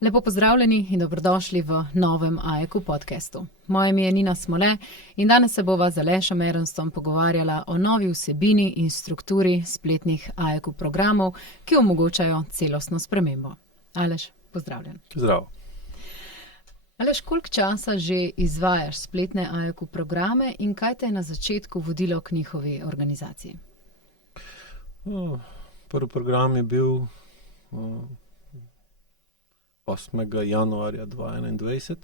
Lepo pozdravljeni in dobrodošli v novem AEK podcastu. Moje ime je Nina Smole in danes se bova z Alešem Ernstom pogovarjala o novi vsebini in strukturi spletnih AEK programov, ki omogočajo celostno spremembo. Aleš, pozdravljen. Zdravo. Aleš, koliko časa že izvajaš spletne AEK programe in kaj te je na začetku vodilo k njihovi organizaciji? Prvi program je bil 8. januarja 2021.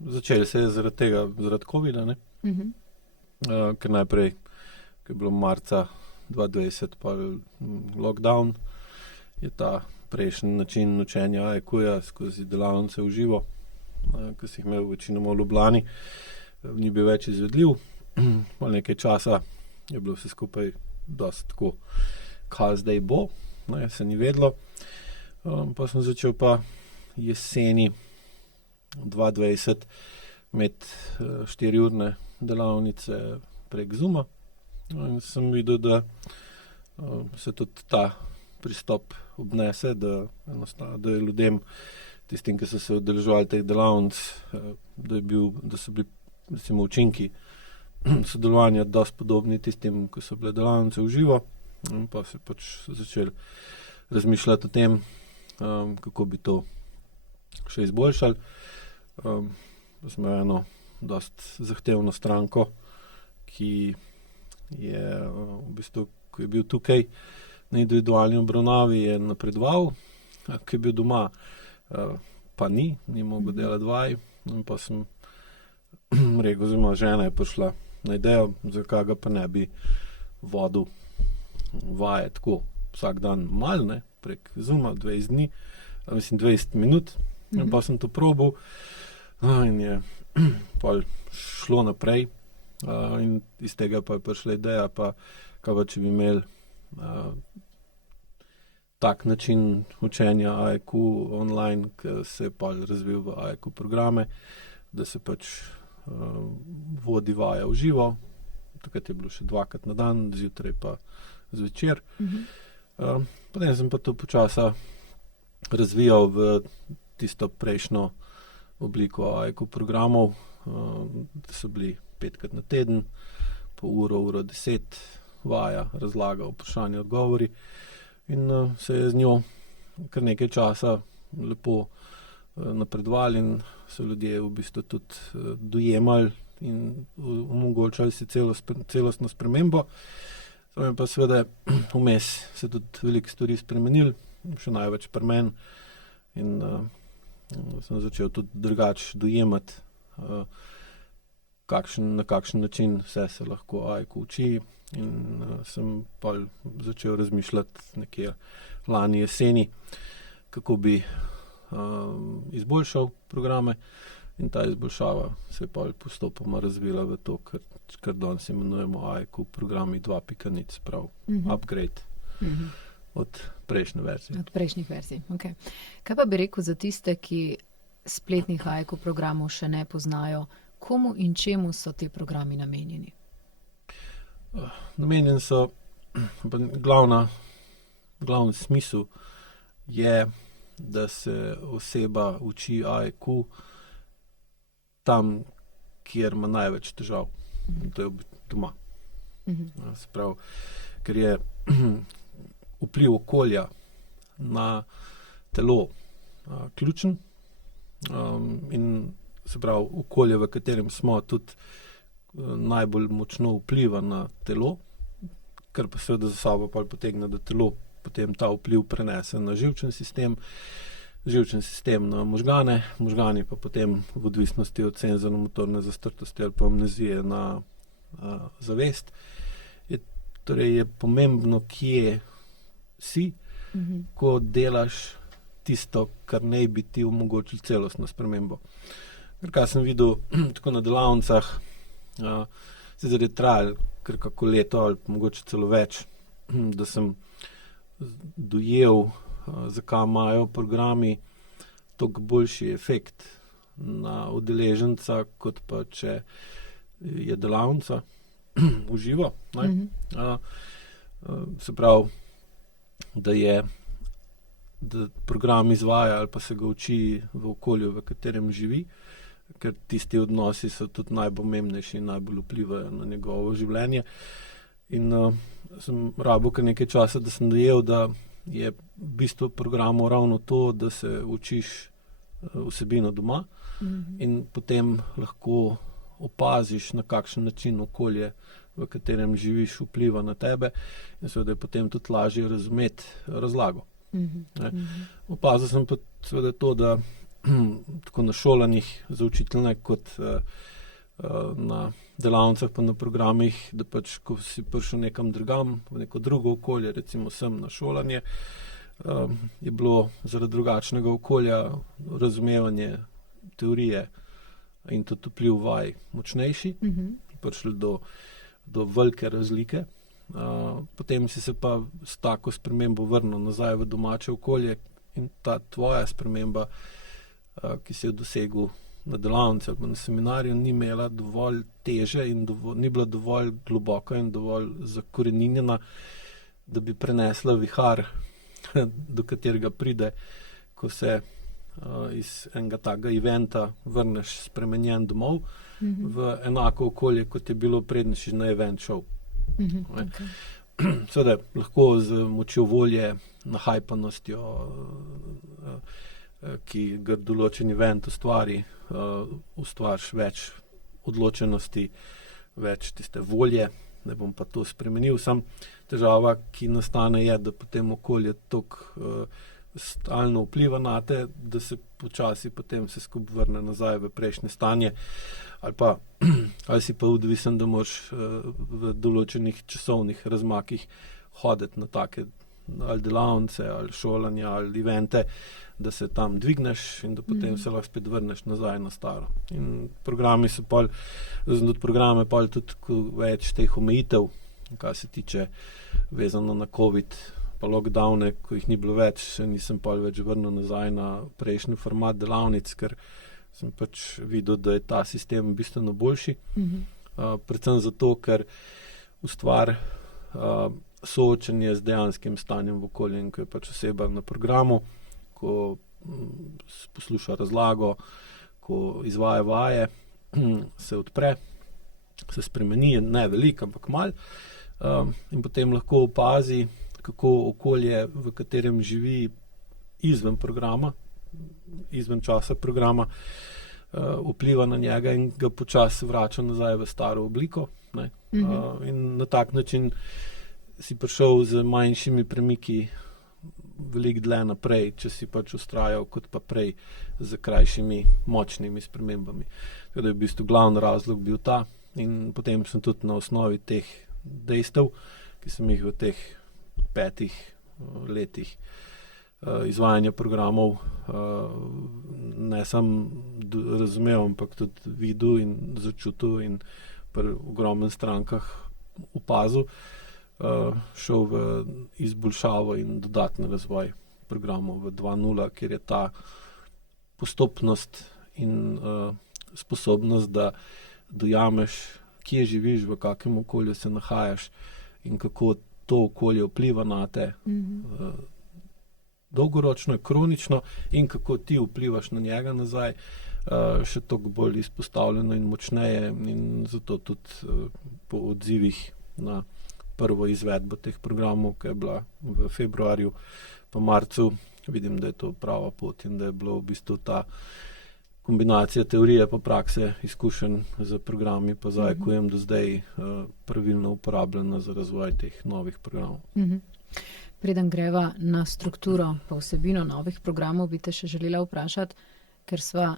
Začeli se je zaradi covida, ne? Ker najprej, ko je bilo marca 2020 pa lockdown, je ta prejšnji način učenja AEK-ja skozi delavnice v živo, ki si jih imel večinoma v Ljubljani, ni bil več izvedljiv. Malo nekaj časa je bilo vse skupaj dosti tako, kaj zdaj bo, ne, se ni vedlo. Pa sem začel pa jeseni 2020 imeti 4-urne delavnice prek Zooma. In sem videl, da se tudi ta pristop obnese, da je ljudem, tistim, ki so se udeleževali teh delavnic, da so bili recimo učinki sodelovanja dosti podobni tistim, ki so bile delavnice v živo. In pa se pač začeli razmišljati o tem, kako bi to še izboljšali. Pa smo eno dosti zahtevno stranko, ki je v bistvu, ko je bil tukaj na individualni obravnavi, je napredoval, ko je bil doma, pa ni mogel delati vaj. In pa sem rekel, oziroma žena je prišla na idejo, zakaj ga pa ne bi vodil vaje tako vsak dan malo, ne, prek Zooma 20 dni, 20 minut. In pa sem to probal in je pol šlo naprej. In iz tega pa je prišla ideja, pa kaj pa če bi imeli tak način učenja AEK online, ki se je pol razvil v AEK programe, da se pač vodi vaja v živo. Takrat je bilo še 2-krat na dan, zjutraj pa zvečer. Potem sem pa to počasa razvijal v tisto prejšnjo obliko AEK programov, da so bili 5-krat na teden, po uro 10 vaja, razlaga, vprašanja, odgovori. In se je z njo kar nekaj časa lepo napredovali in so ljudje v bistvu tudi dojemali in omogočali si celostno spremembo. Pa seveda vmes se tudi veliko stvari spremenili, še največ pri meni. In sem začel tudi drugače dojemati, na kakšen način vse se lahko AEK uči. In sem pa začel razmišljati nekje lani jeseni, kako bi izboljšal programe. In ta izboljšava se je pa postopoma razvila v to, kar danes imenujemo AEK programi 2.0, prav upgrade od prejšnje verzije. Od prejšnjih verzij, ok. Kaj pa bi rekel za tiste, ki spletnih AEK programov še ne poznajo, komu in čemu so ti programi namenjeni? Namenjeni so, glavni smisel je, da se oseba uči AEK tam, kjer ima največ težav. To je doma. Se pravi, ker je vpliv okolja na telo ključen, in se pravi, okolje, v katerem smo, tudi najbolj močno vpliva na telo, kar pa seveda za sabo potegne, da telo potem ta vpliv prenese na živčen sistem na možgane, možgani pa potem v odvisnosti od senzorno-motorne zastrtosti ali pa amnezije na zavest. Torej je pomembno, kje si, ko delaš tisto, kar naj bi ti omogočilo celostno spremembo. Ker kaj sem videl tako na delavnicah, sicer je trajalo kar kako leto ali mogoče celo več, da sem dojel, zakaj imajo programi toliko boljši efekt na udeleženca, kot pa če je delavnica v živo. Se pravi, da je da program izvaja ali pa se ga uči v okolju, v katerem živi, ker tisti odnosi so tudi najpomembnejši in najbolj vplivajo na njegovo življenje. In sem rabil kar nekaj časa, da sem dojel, da je bistvo programov ravno to, da se učiš vsebino doma in potem lahko opaziš, na kakšen način okolje, v katerem živiš, vpliva na tebe in seveda je potem tudi lažje razumeti razlago. Opazil sem pa seveda to, da tako na šolanjih za učitelje kot na delavnicah pa na programih, da pač, ko si prišel nekam drugam, v neko drugo okolje, recimo sem na šolanje, je bilo zaradi drugačnega okolja razumevanje teorije in tudi vpliv vaj močnejši, prišli do velike razlike. Potem si se pa s tako spremembo vrnil nazaj v domače okolje in ta tvoja sprememba, ki si jo dosegel na delavnici ali na seminarju, ni imela dovolj teže in ni bila dovolj globoka in dovolj zakoreninjena, da bi prenesla vihar, do katerega pride, ko se iz enega takega eventa vrneš spremenjen domov v enako okolje, kot je bilo preden si na event šel. Seveda, lahko z močjo volje, nahajpanostjo, ki ga določen event ustvariš več odločenosti, več tiste volje, ne bom pa to spremenil. Sam težava, ki nastane, je, da potem okolje toliko stalno vpliva na te, da se počasi potem se skupaj vrne nazaj v prejšnje stanje, ali si pa odvisen, da moraš v določenih časovnih razmakih hoditi na take ali delavnice, ali šolanja, ali evente, da se tam dvigneš in da potem se lahko spet vrneš nazaj na staro. In programi so pol, tudi programe pol tudi več teh omejitev, kar se tiče vezano na COVID, pa lockdowne, ko jih ni bilo več, se nisem pol več vrnil nazaj na prejšnji format delavnic, ker sem pač videl, da je ta sistem bistveno boljši. Predvsem zato, ker ustvari soočenje z dejanskim stanjem v okolju in ko je pač oseba na programu, ko posluša razlago, ko izvaja vaje, se odpre, se spremeni, ne veliko, ampak malo, in potem lahko opazi, kako okolje, v katerem živi izven programa, izven časa programa, vpliva na njega in ga počasi vrača nazaj v staro obliko. In na tak način si prišel z manjšimi premiki veliko dlje naprej, če si pač ustrajal kot pa prej z krajšimi, močnimi spremembami. Tako da je v bistvu glavni razlog bil ta in potem sem tudi na osnovi teh dejstev, ki sem jih v teh 5 letih izvajanja programov ne samo razumel, ampak tudi videl in začutil in pri ogromnih strankah opazil, šel v izboljšavo in dodatni razvoj programov v 2.0, kjer je ta postopnost in sposobnost, da dojameš, kje živiš, v kakem okolju se nahajaš in kako to okolje vpliva na te dolgoročno, kronično in kako ti vplivaš na njega nazaj, še toliko bolj izpostavljeno in močneje in zato tudi po odzivih na prvo izvedbo teh programov, ki je bila v februarju pa marcu, vidim, da je to prava pot in da je bilo v bistvu ta kombinacija teorije pa prakse, izkušenj z programi pa z AEQ-jem do zdaj pravilno uporabljena za razvoj teh novih programov. Preden greva na strukturo pa vsebino novih programov, bi te še želela vprašati, ker sva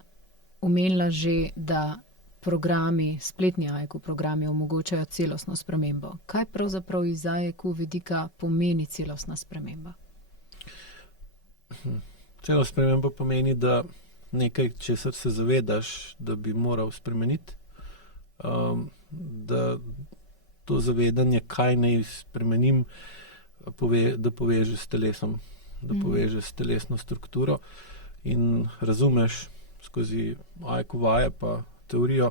omenila že, da programi, spletni AEQ programi omogočajo celostno spremembo. Kaj pravzaprav iz AEQ vidika pomeni celostna sprememba? Celostna sprememba pomeni, da nekaj, česar se zavedaš, da bi moral spremeniti, da to zavedanje, kaj naj spremenim, da poveže s telesom, da poveže s telesno strukturo in razumeš skozi AEQ vaje pa teorijo,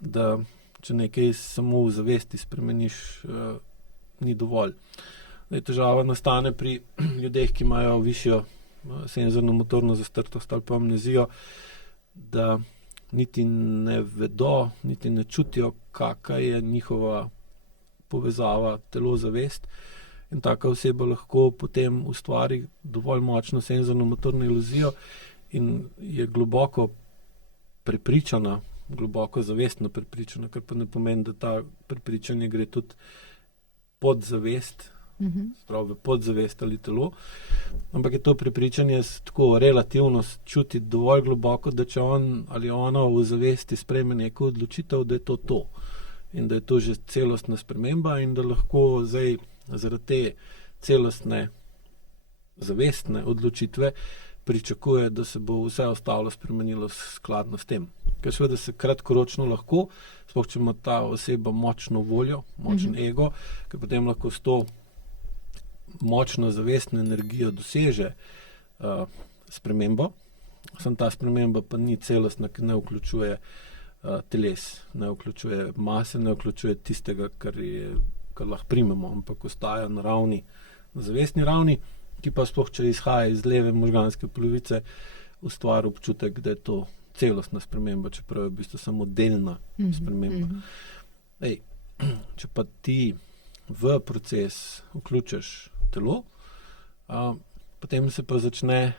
da če nekaj samo v zavesti spremeniš, ni dovolj. Težava nastane pri ljudeh, ki imajo višjo senzorno-motorno zastrtost ali pa amnezijo, da niti ne vedo, niti ne čutijo, kakšna je njihova povezava telo-zavest. In taka oseba lahko potem ustvari dovolj močno senzorno-motorno iluzijo in je globoko prepričana, globoko zavestno prepričana, kar pa ne pomeni, da ta prepričanje gre tudi podzavest, v podzavest ali telo, ampak je to prepričanje tako relativno čuti dovolj globoko, da če on ali ona v zavesti sprejme neko odločitev, da je to in da je to že celostna sprememba in da lahko zdaj zaradi te celostne zavestne odločitve pričakuje, da se bo vse ostalo spremenilo skladno s tem. Ker seveda se kratkoročno lahko, sploh če ima ta oseba močno voljo, močen ego, ker potem lahko s to močno zavestno energijo doseže spremembo. Samo ta sprememba pa ni celostna, ker ne vključuje teles, ne vključuje mase, ne vključuje tistega, kar lahko primemo, ampak ostaja na zavestni ravni, ki pa sploh, če izhaja iz leve možganske polovice, ustvari občutek, da je to celostna sprememba, čeprav je v bistvu samo delna sprememba. Če pa ti v proces vključiš telo, potem se pa začne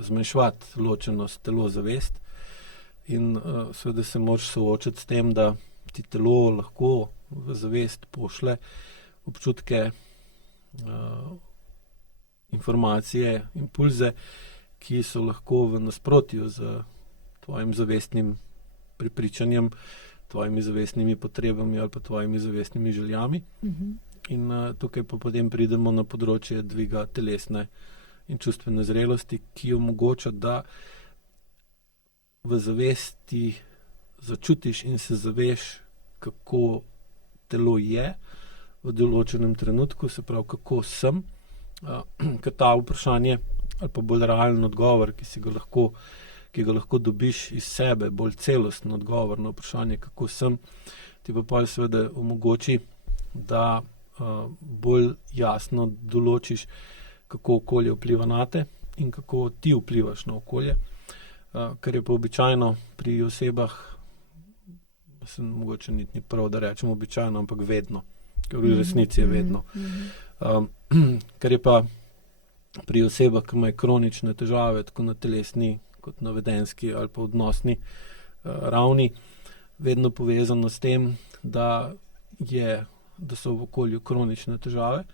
zmanjševati ločenost telo-zavest in seveda se moraš soočiti s tem, da ti telo lahko v zavest pošle občutke, informacije, impulze, ki so lahko v nasprotju z tvojim zavestnim prepričanjem, tvojimi zavestnimi potrebami ali pa tvojimi zavestnimi željami. In tukaj pa potem pridemo na področje dviga telesne in čustvene zrelosti, ki omogoča, da v zavesti začutiš in se zaveš, kako telo je v določenem trenutku, se pravi, kako sem, ker ta vprašanje ali pa bolj realen odgovor, ki ga lahko dobiš iz sebe, bolj celosten odgovor na vprašanje, kako sem, ti pa pol seveda omogoči, da bolj jasno določiš, kako okolje vpliva na te in kako ti vplivaš na okolje, kar je pa običajno pri osebah, mogoče ni prav, da rečem običajno, ampak vedno, ker v resnici je vedno. Kar je pa pri osebah, ki imajo kronične težave, tako na telesni kot na vedenjski ali pa odnosni ravni, vedno povezano s tem, da so v okolju kronične težave,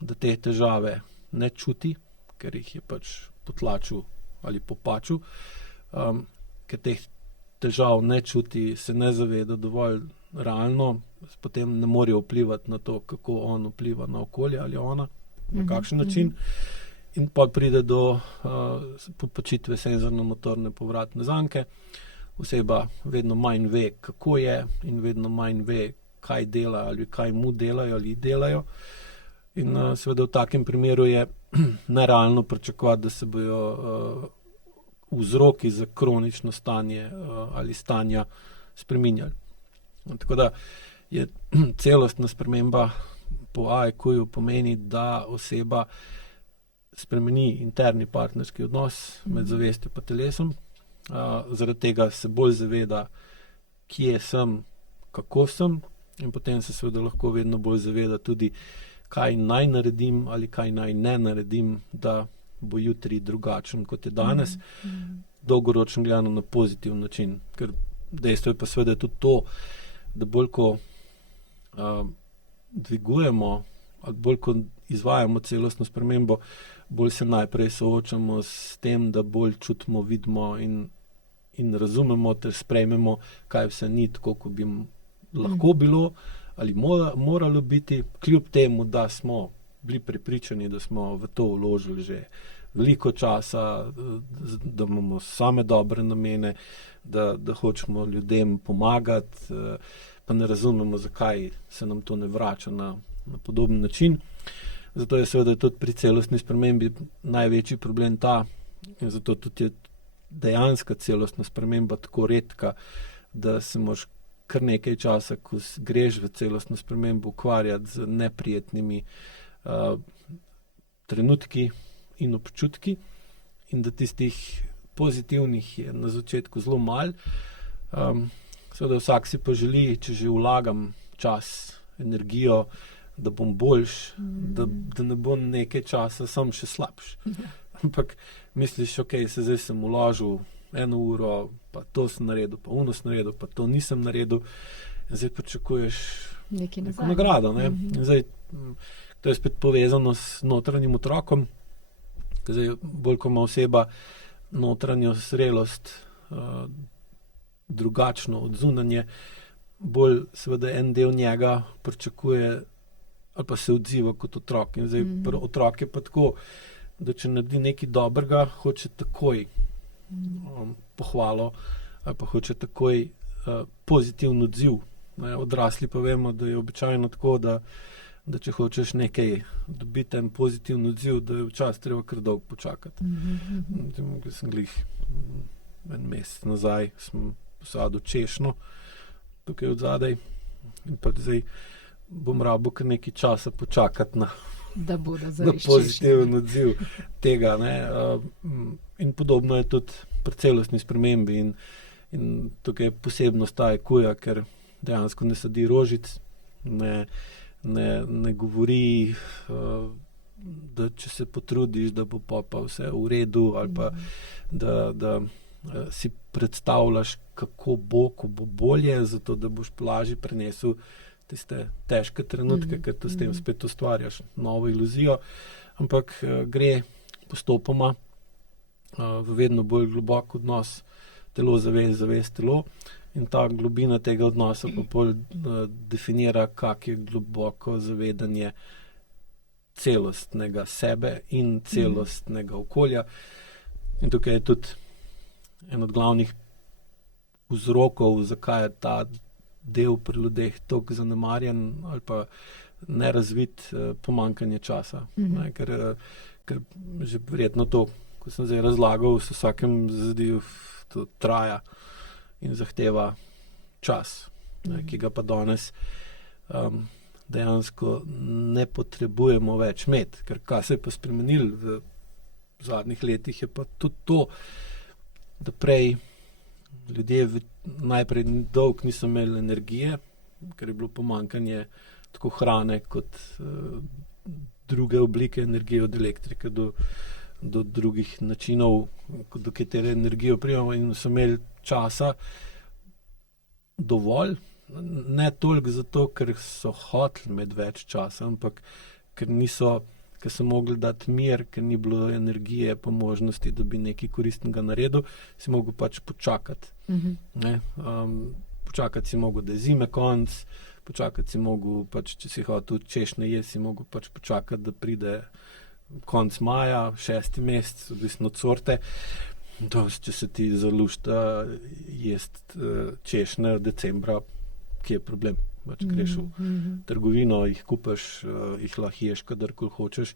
da te težave ne čuti, ker jih je pač potlačil ali popačil, ker teh težav ne čuti, se ne zaveda dovolj realno, potem ne morejo vplivati na to, kako on vpliva na okolje ali ona, na kakšen način. In pa pride do popačitve senzorno-motorne povratne zanke. Oseba vedno manj ve, kako je in vedno manj ve, kaj dela ali kaj mu delajo ali delajo. In seveda v takem primeru je nerealno pričakovati, da se bojo vzroki za kronično stanje ali stanja spreminjali. Tako da je celostna sprememba po AEQ-ju pomeni, da oseba spremeni interni partnerski odnos med zavestjo pa telesom. Zaradi tega se bolj zaveda, kje sem, kako sem, in potem se seveda lahko vedno bolj zaveda tudi, kaj naj naredim ali kaj naj ne naredim, da bo jutri drugačen, kot je danes, dolgoročno gledano na pozitiven način. Ker dejstvo je pa seveda tudi to, da bolj ko dvigujemo ali bolj ko izvajamo celostno spremembo, bolj se najprej soočamo s tem, da bolj čutimo, vidimo in razumemo ter sprejmemo, kaj vse ni tako, kot bi lahko bilo ali moralo biti, kljub temu, da smo bili prepričani, da smo v to vložili že veliko časa, da imamo same dobre namene, da hočemo ljudem pomagati, pa ne razumemo, zakaj se nam to ne vrača na podoben način. Zato je seveda tudi pri celostni spremembi največji problem ta, in zato tudi je dejanska celostna sprememba tako redka, da se moraš kar nekaj časa, ko greš v celostno spremembo, ukvarjati z neprijetnimi trenutki in občutki, in da tistih pozitivnih je na začetku zelo malo. Seveda vsak si pa želi, če že vlagam čas, energijo, da bom boljš, da ne bo nekaj časa sam še slabš. Ampak misliš, zdaj sem vložil 1 uro, pa to sem naredil, pa ono sem naredil, pa to nisem naredil, in zdaj pričakuješ neko nagrado. Ne? Zdaj, to je spet povezano s notranjim otrokom, zdaj bolj, ko ima oseba notranjo zrelost drugačno od zunanje, bolj seveda en del njega pričakuje ali pa se odziva kot otrok. In zdaj otrok je pa tako, da če naredi nekaj dobrega, hoče takoj pohvalo ali pa hoče takoj pozitiven odziv. Odrasli pa vemo, da je običajno tako, da če hočeš nekaj dobiti en pozitiven odziv, da je včasih treba kar dolgo počakati. Sem glih 1 mesec nazaj sem posadil češnjo tukaj od zadaj in pa zdaj bom rabil kar nekaj časa počakati na pozitiven odziv tega. Ne? In podobno je tudi pri celostni spremembi in tukaj je posebnost ta EQ-ja, ker dejansko ne sadi rožic, ne govori, da če se potrudiš, da bo pa vse v redu, ali pa da si predstavljaš, kako bo, ko bo bolje, zato da boš lažje prenesel tiste težke trenutke, ker to s tem spet ustvarjaš novo iluzijo, ampak gre postopoma v vedno bolj globok odnos telo, zavest, telo, in ta globina tega odnosa pa bolj definira, kak je globoko zavedanje celostnega sebe in celostnega okolja. In tukaj je tudi en od glavnih vzrokov, zakaj je ta del pri ljudeh toliko zanemarjen ali pa nerazvit, pomanjkanje časa. Ker že verjetno to, ko sem zdaj razlagal, se vsakem zdi, to traja in zahteva čas, ki ga pa danes dejansko ne potrebujemo več imeti. Ker kaj se je pa spremenilo v zadnjih letih, je pa tudi to, da prej ljudje najprej dolgo niso imeli energije, ker je bilo pomanjkanje tako hrane kot druge oblike energije, od elektrike do drugih načinov, do katere energijo prijemo, in so imeli časa dovolj, ne toliko zato, ker so hoteli imeti več časa, ampak ker so mogli dati mir, ker ni bilo energije pa možnosti, da bi nekaj koristnega naredil, si mogel pač počakati. Počakati si mogel, da je zime konc, počakati si mogel, pač, če si hotel češnje jesti, si mogel pač počakati, da pride konc maja, 6. mesec, odvisno od sorte. Če se ti zalušta jesti češnje decembra, kje je problem? Pač greš v trgovino, jih kupaš, jih lahko ješ, kadarkoli hočeš.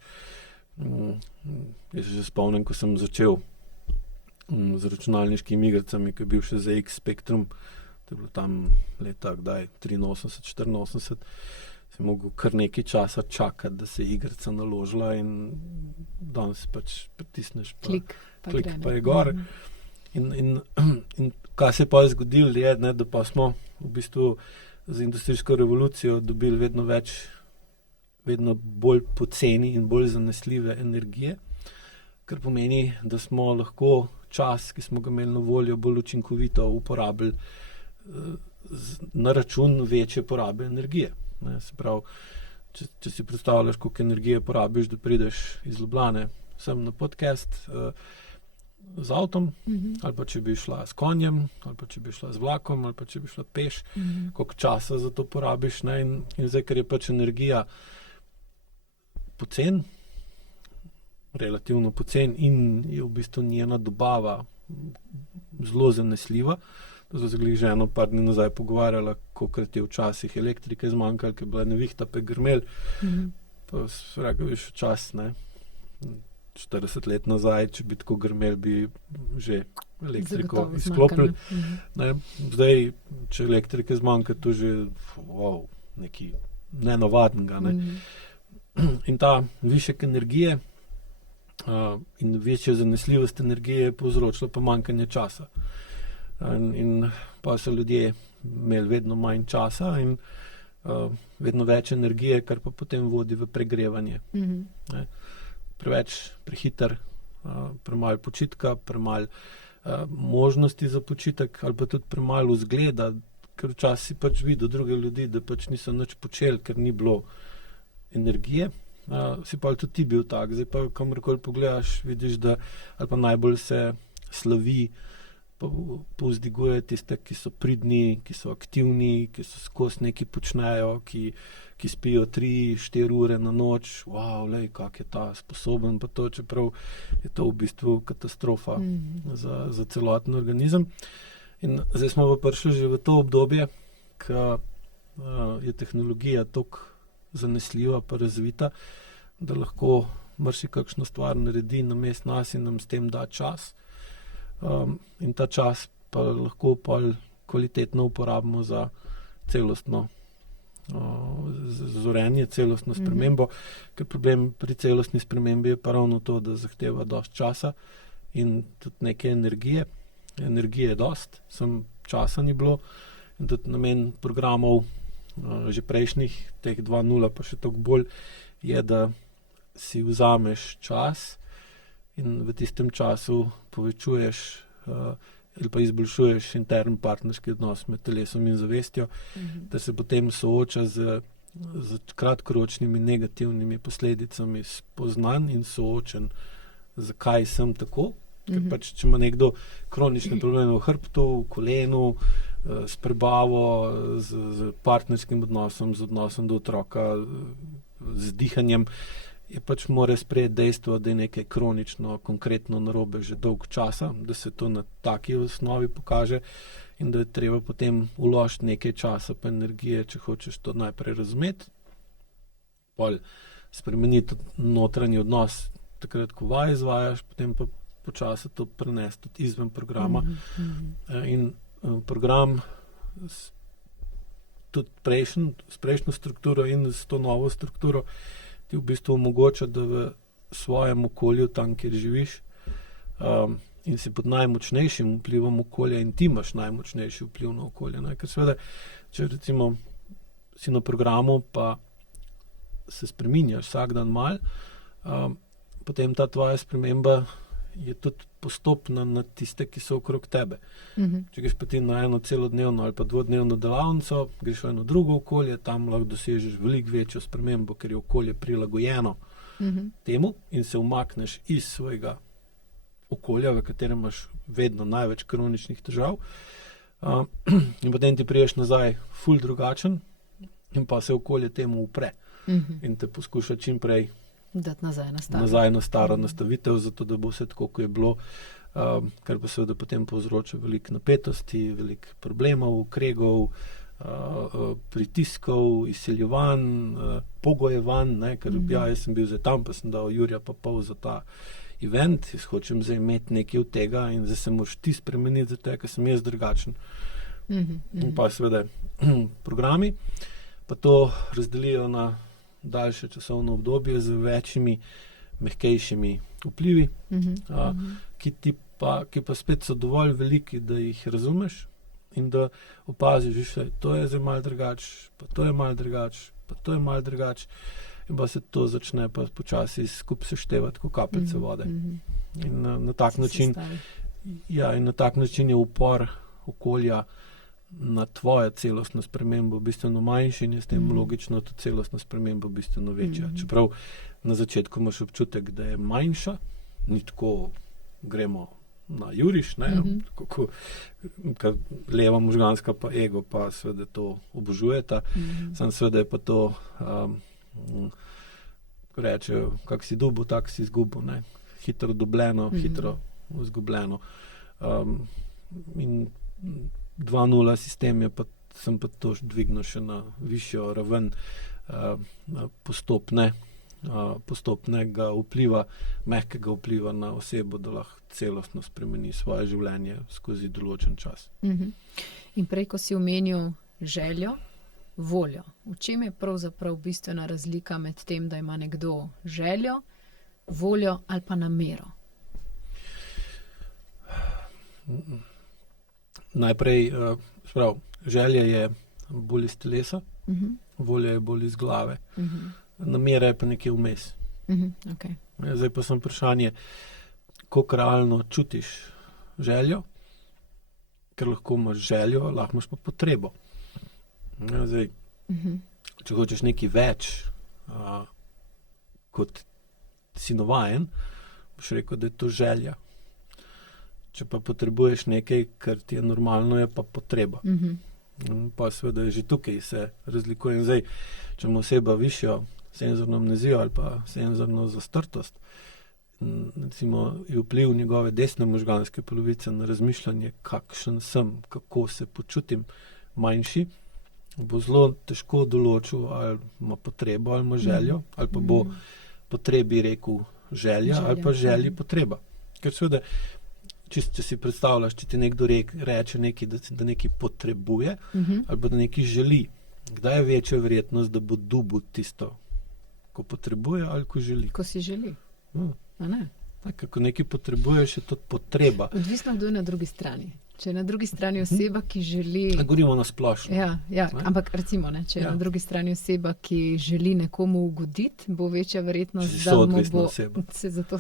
Jaz se že spomnim, ko sem začel z računalniškimi igricami, ko je bil še ZX Spectrum, to je bilo tam leta 83, 84, si mogel kar nekaj časa čakati, da se je igrica naložila, in danes pač pritisneš klik pa je gor. In kaj se je pa zgodilo, je, da pa smo v bistvu z industrijsko revolucijo dobili vedno bolj poceni in bolj zanesljive energije, kar pomeni, da smo lahko čas, ki smo ga imeli na voljo, bolj učinkovito uporabili na račun večje porabe energije. Se pravi, če si predstavljaš, koliko energije porabiš, da prideš iz Ljubljane sem na podcast z avtom, ali pa če bi šla s konjem, ali pa če bi šla z vlakom, ali pa če bi šla peš, koliko časa za to porabiš. In zdaj, ker je pač energija pocen, relativno pocen, in je v bistvu njena dobava zelo zanesljiva. To so se že par dni nazaj pogovarjala, kolikrat je včasih elektrike zmanjkalo, ker je bila nevihta, pa je grmel. Pa se rekel, veš, čas, ne. 40 let nazaj, če bi tako grmel, bi že elektriko Zagotovo izklopili. zmanjka, Zdaj, če elektrike zmanjka, to že nekaj nenavadnega. In ta višek energije in večja zanesljivost energije je povzročila pomanjkanje časa. In pa so ljudje imeli vedno manj časa in vedno več energije, kar pa potem vodi v pregrevanje. Preveč, prehiter, premalo počitka, premalo možnosti za počitek ali pa tudi premalo vzgleda, ker včasih si pač videl druge ljudi, da pač niso nič počeli, ker ni bilo energije. Si pa tudi ti bil tak, zdaj pa kamorkoli pogledaš, vidiš, da ali pa najbolj se slavi, povzdiguje tiste, ki so pridni, ki so aktivni, ki so skozi nekaj počnejo, ki spijo 3-4 ure na noč. Wow, lej, kak je ta sposoben, pa to, čeprav je to v bistvu katastrofa za celoten organizem. In zdaj smo pa prišli že v to obdobje, ko je tehnologija toliko zanesljiva pa razvita, da lahko marsikakšno stvar naredi namesto nas in nam s tem da čas. In ta čas pa lahko kvalitetno uporabimo za celostno zorenje, celostno spremembo, ker problem pri celostni spremembi je pa ravno to, da zahteva dosti časa in tudi neke energije. Energije je dosti, samo časa ni bilo in tudi namen programov že prejšnjih, teh 2.0 pa še toliko bolj, je, da si vzameš čas in v tistem času povečuješ ali pa izboljšuješ intern partnerski odnos med telesom in zavestjo, da se potem sooča z kratkoročnimi negativnimi posledicami spoznanj in soočen, zakaj sem tako. Ker pač, če ima nekdo kronične probleme v hrbtu, v kolenu, s prebavo, z partnerskim odnosom, z odnosom do otroka, z dihanjem, je pač mora sprejeti dejstvo, da je nekaj kronično, konkretno narobe že dolgo časa, da se to na taki osnovi pokaže in da je treba potem vložiti nekaj časa pa energije, če hočeš to najprej razumeti, pol spremeniti notranji odnos takrat, ko vaj izvajaš, potem pa počasi to prenesti tudi izven programa. In program tudi s prejšnjo strukturo in s to novo strukturo ti v bistvu omogoča, da v svojem okolju, tam, kjer živiš, in si pod najmočnejšim vplivom okolja in ti imaš najmočnejši vpliv na okolje. Ne? Ker seveda, če recimo si na programu, pa se spreminjaš vsak dan malo, potem ta tvoja sprememba je tudi postopna na tiste, ki so okrog tebe. Če greš pa ti na eno celodnevno ali pa dvodnevno delavnico, greš v eno drugo okolje, tam lahko dosežeš veliko večjo spremembo, ker je okolje prilagojeno temu in se umakneš iz svojega okolja, v katerem imaš vedno največ kroničnih težav. In potem ti priješ nazaj ful drugačen in pa se okolje temu upre in te poskuša čim prej dati nazaj na staro nastavitev, zato da bo vse tako, kot je bilo, kar pa seveda potem povzroča veliko napetosti, veliko problemov, kregov, pritiskov, izseljevanj, pogojevanj, ker jaz sem bil zdaj tam, pa sem dal Jurja pa pol za ta event, jaz hočem zdaj imeti nekaj od tega in zdaj se moraš ti spremeniti, zato ker sem jaz drugačen. In pa seveda programi, pa to razdelijo na daljše časovno obdobje z večjimi, mehkejšimi vplivi, ki pa spet so dovolj veliki, da jih razumeš in da opaziš, da to je zdaj malo drugače, pa to je malo drugače, pa to je malo drugače in pa se to začne pa počasi skupaj seštevati kot kapljice vode. In na tak način je upor okolja na tvojo celostno spremembo bistveno manjši in je s tem logično tudi celostna sprememba bistveno večja. Čeprav na začetku imaš občutek, da je manjša, ni tako gremo na juriš, tako leva možganska pa ego pa seveda to obožujeta. Sam seveda je pa to ko rečejo, kak si dobil, tak si izgubil. Hitro dobljeno, hitro izgubljeno. In 2.0 sistem je pa, sem pa to dvignil še na višjo raven postopne postopnega vpliva, mehkega vpliva na osebo, da lahko celostno spremeni svoje življenje skozi določen čas. In prej, ko si omenil željo, voljo. V čem je pravzaprav bistvena razlika med tem, da ima nekdo željo, voljo ali pa namero? Najprej, želja je bolj iz telesa, volja je bolj iz glave. Namera je pa nekje vmes. Okay. Zdaj pa sem vprašanje, koliko realno čutiš željo, ker lahko imaš željo, lahko imaš pa potrebo. Zdaj, če hočeš nekaj več, kot si navajen, boš rekel, da je to želja. Če pa potrebuješ nekaj, kar ti je normalno, je pa potreba. Pa seveda je že tukaj se razlikuje. In zdaj, če ima oseba višjo senzorno amnezijo ali pa senzorno zastrtost, recimo je vpliv njegove desne možganske polovice na razmišljanje, kakšen sem, kako se počutim, manjši, bo zelo težko določil, ali ima potrebo, ali ima željo, ali pa bo potrebi rekel želja, ali pa želji potreba. Ker seveda, če si predstavljaš, če ti nekdo reče nekaj, da nekaj potrebuje, ali pa da nekaj želi, kdaj je večja verjetnost, da bo dobil tisto, ko potrebuje ali ko želi? Ko si želi. A ne? Tak, ko nekaj potrebuješ, je to potreba. Odvisno, kdo je na drugi strani. Če je na drugi strani oseba, ki želi... Govorimo na splošno. Ja, ampak recimo, če je na drugi strani oseba, ki želi nekomu ugoditi, bo večja verjetnost, da mu bo... Zato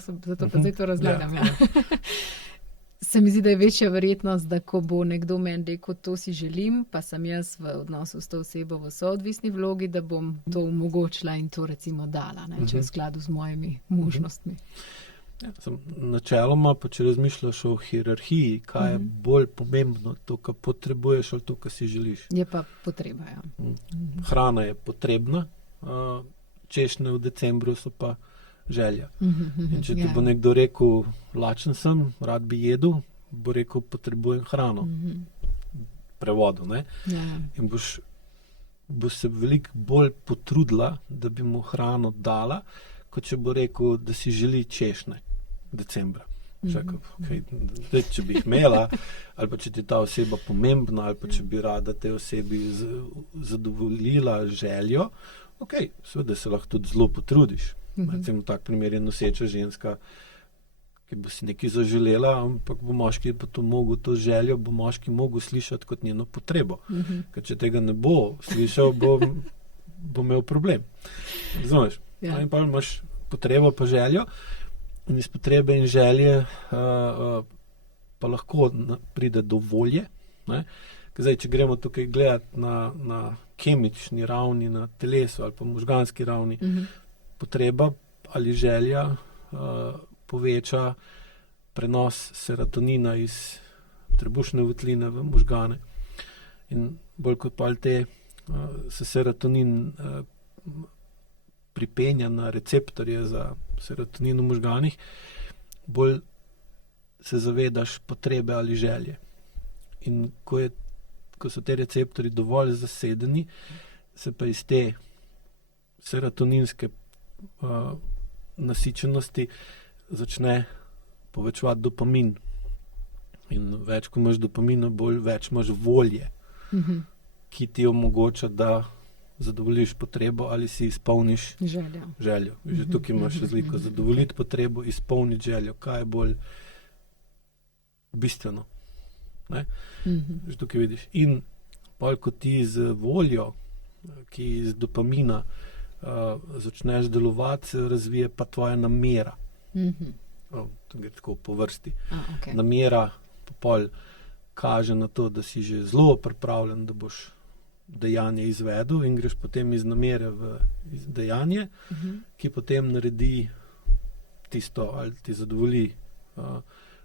pa zdaj to razlagam. Se mi zdi, da je večja verjetnost, da ko bo nekdo meni rekel, to si želim, pa sem jaz v odnosu s to osebo v soodvisni vlogi, da bom to omogočila in to recimo dala, če je v skladu z mojimi možnostmi. Načeloma, pa če razmišljaš o hierarhiji, kaj je bolj pomembno, to, kar potrebuješ ali to, kar si želiš. Je pa potreba, ja. Hrana je potrebna, češnje v decembru so pa želja. In če ti bo nekdo rekel, lačen sem, rad bi jedel, bo rekel, potrebujem hrano. Prevodu, ne? In boš se veliko bolj potrudila, da bi mu hrano dala, kot če bo rekel, da si želi češnje decembra. Zdaj, če bi jih imela, ali pa če ti ta oseba pomembna, ali pa če bi rada te osebi zadovoljila željo, seveda se lahko tudi zelo potrudiš. Recimo tak primer je noseča ženska, ki bo si nekaj zaželela, ampak bo moški pa to mogel, to željo bo moški mogel slišati kot njeno potrebo. Ker če tega ne bo slišal, bo imel problem. Razumeš? In pa imaš potrebo pa željo in iz potrebe in želje pa lahko pride do volje. Zdaj, če gremo tukaj gledati na kemični ravni, na telesu ali pa možganski ravni, potreba ali želja poveča prenos serotonina iz trebušne votline v možgane. In bolj kot pa se serotonin pripenja na receptorje za serotonin v možganih, bolj se zavedaš potrebe ali želje. In ko so te receptorji dovolj zasedeni, se pa iz te serotoninske nasičenosti začne povečevati dopamin. In več, ko imaš dopamina, več imaš volje, ki ti omogoča, da zadovoljiš potrebo ali si izpolniš željo. Že tukaj imaš razliko. Zadovoljiti potrebo, izpolniti željo. Kaj je bolj bistveno? Že tukaj vidiš. In pol, ko ti z voljo, ki iz dopamina začneš delovati, se razvije pa tvoja namera. To gre tako po vrsti. Namera pa pol kaže na to, da si že zelo pripravljen, da boš dejanje izvedel in greš potem iz namere v dejanje, ki potem naredi tisto, ali ti zadovolji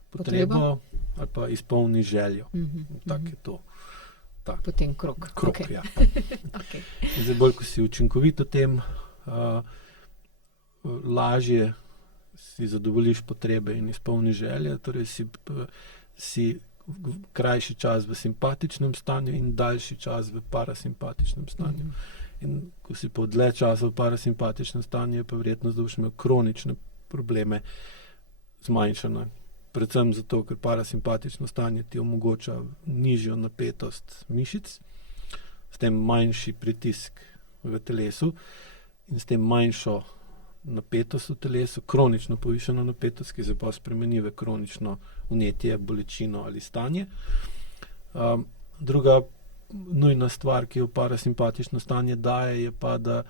potrebo, ali pa izpolni željo. Tak je to. Tak. Potem krog. Ja. Zdaj, bolj, ko si učinkovit v tem, lažje si zadovoljiš potrebe in izpolniš želje, torej si krajši čas v simpatičnem stanju in daljši čas v parasimpatičnem stanju. In ko si pa dlje časa v parasimpatičnem stanju, je pa verjetnost, da boš imel kronične probleme zmanjšana. Predvsem zato, ker parasimpatično stanje ti omogoča nižjo napetost mišic, s tem manjši pritisk v telesu in s tem manjšo napetost v telesu, kronično povišeno napetost, ki se pa spremeni v kronično vnetje, bolečino ali stanje. Druga nujna stvar, ki jo parasimpatično stanje daje, je pa, da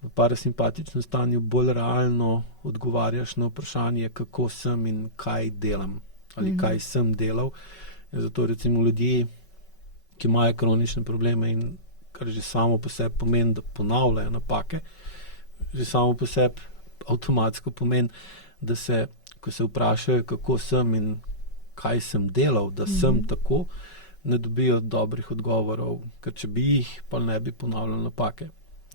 v parasimpatičnem stanju bolj realno odgovarjaš na vprašanje, kako sem in kaj delam ali kaj sem delal. In zato recimo ljudje, ki imajo kronične probleme in kar že samo po sebi pomeni, da ponavljajo napake, že samo po sebi avtomatsko pomeni, da se, ko se vprašajo, kako sem in kaj sem delal, da sem tako, ne dobijo dobrih odgovorov, ker če bi jih, pa ne bi ponavljali napake.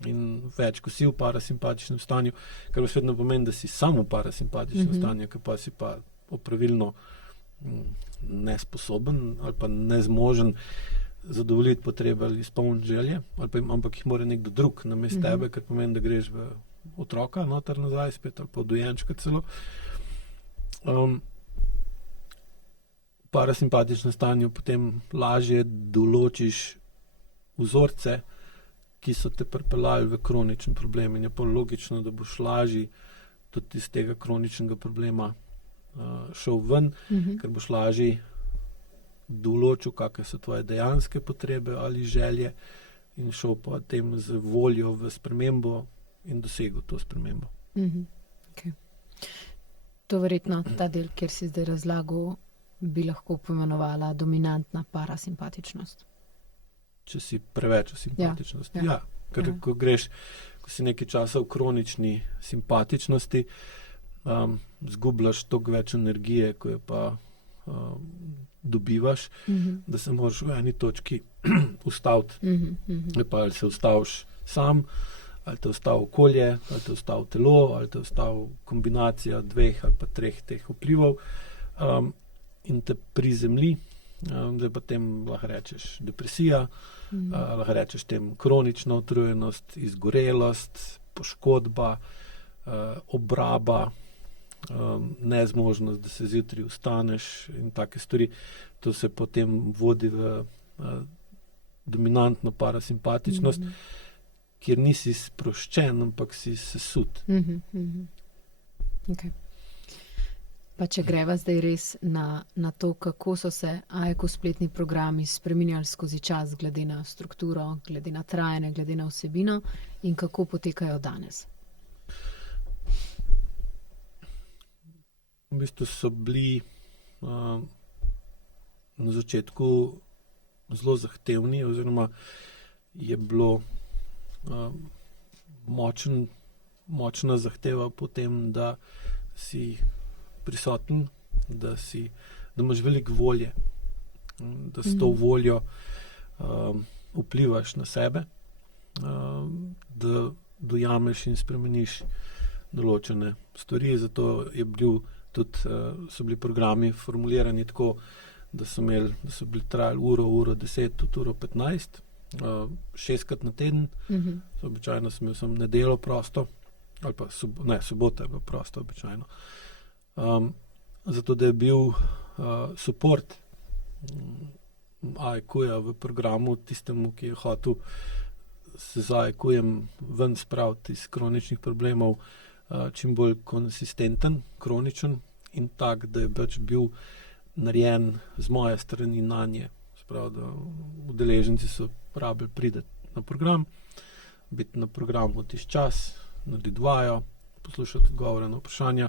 In več, ko si v parasimpatičnem stanju, kar pa svetno pomeni, da si samo v parasimpatičnem stanju, ker pa si pa opravilno nesposoben ali pa nezmožen zadovoljiti potrebe ali izpolniti želje, ampak jih mora nekdo drug namesto tebe, ker pomeni, da greš v otroka, noter nazaj spet, ali pa v dojenčka celo. V parasimpatičnem stanju potem lažje določiš vzorce, ki so te pripeljali v kroničen problem, in je pa logično, da boš lažje tudi iz tega kroničnega problema šel ven, ker boš lažje določil, kakve so tvoje dejanske potrebe ali želje, in šel pa tem z voljo v spremembo in dosegel to spremembo. Okay. To verjetno ta del, kjer si zdaj razlagal, bi lahko pomenovala dominantna parasimpatičnost. Če si preveč v simpatičnosti. Ja, ker ko si nekaj časa v kronični simpatičnosti, zgubljaš toliko več energije, ko je pa dobivaš, da se moraš v eni točki ustaviti. Pa ali se ustaviš sam, ali te ustavi okolje, ali te ustavi telo, ali te ustavi kombinacija 2 ali pa 3 teh vplivov, in te prizemlji. Zdaj pa tem lahko rečeš depresija, lahko rečeš tem kronična utrujenost, izgorelost, poškodba, obraba, nezmožnost, da se zjutraj vstaneš in take stvari. To se potem vodi v dominantno parasimpatičnost, kjer nisi sproščen, ampak si sesut. Okay. Pa če greva zdaj res na to, kako so se AEQ spletni programi spreminjali skozi čas, glede na strukturo, glede na trajanje, glede na vsebino, in kako potekajo danes. V bistvu so bili na začetku zelo zahtevni, oziroma je bilo močna zahteva po tem, da si prisoten, da imaš veliko volje, da s to voljo vplivaš na sebe, da dojameš in spremeniš določene stvari. Zato so bili programi formulirani tako, da so bili trajali uro 10, tudi uro 15, 6krat na teden. Običajno sem imel samo nedeljo prosto, ali pa sobota je bila prosto običajno. Zato, da je bil support AEQ-ja v programu tistemu, ki je hotel se z AEQ-jem ven spraviti iz kroničnih problemov, čim bolj konsistenten, kroničen in tak, da je pač bil narejen z moje strani nanje. Sprav, da udeleženci so rabili priti na program, biti na programu tisti čas, narediti vajo, poslušati odgovore na vprašanja,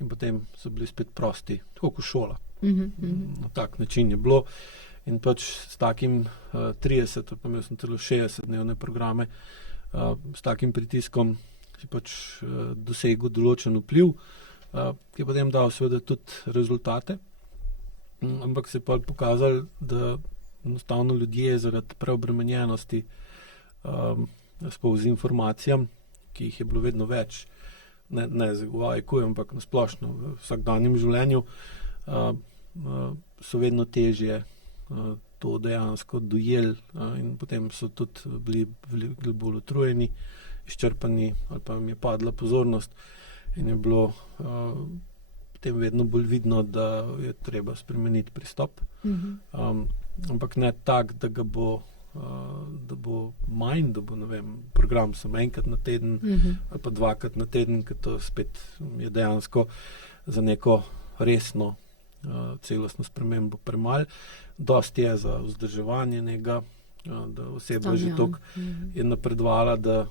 in potem so bili spet prosti, tako kot šola. Na tak način je bilo. In pač s takim 30, pa imel sem celo 60-dnevne programe, s takim pritiskom si pač dosegel določen vpliv, ki je potem dal seveda tudi rezultate. Ampak se je pa pokazalo, da enostavno ljudje zaradi preobremenjenosti z informacijam, ki jih je bilo vedno več, ne v AEQ, ampak na splošno v vsakdanjem življenju, so vedno težje to dejansko dojeli in potem so tudi bili veliko bolj utrujeni, izčrpani ali pa jim je padla pozornost in je bilo potem vedno bolj vidno, da je treba spremeniti pristop. Ampak ne tak, da bo manj, da bo, ne vem, program samo enkrat na teden ali pa dvakrat na teden, ker to spet je dejansko za neko resno celostno spremembo premalo. Dosti je za vzdrževanje njega, da oseba že toliko je napredovala, da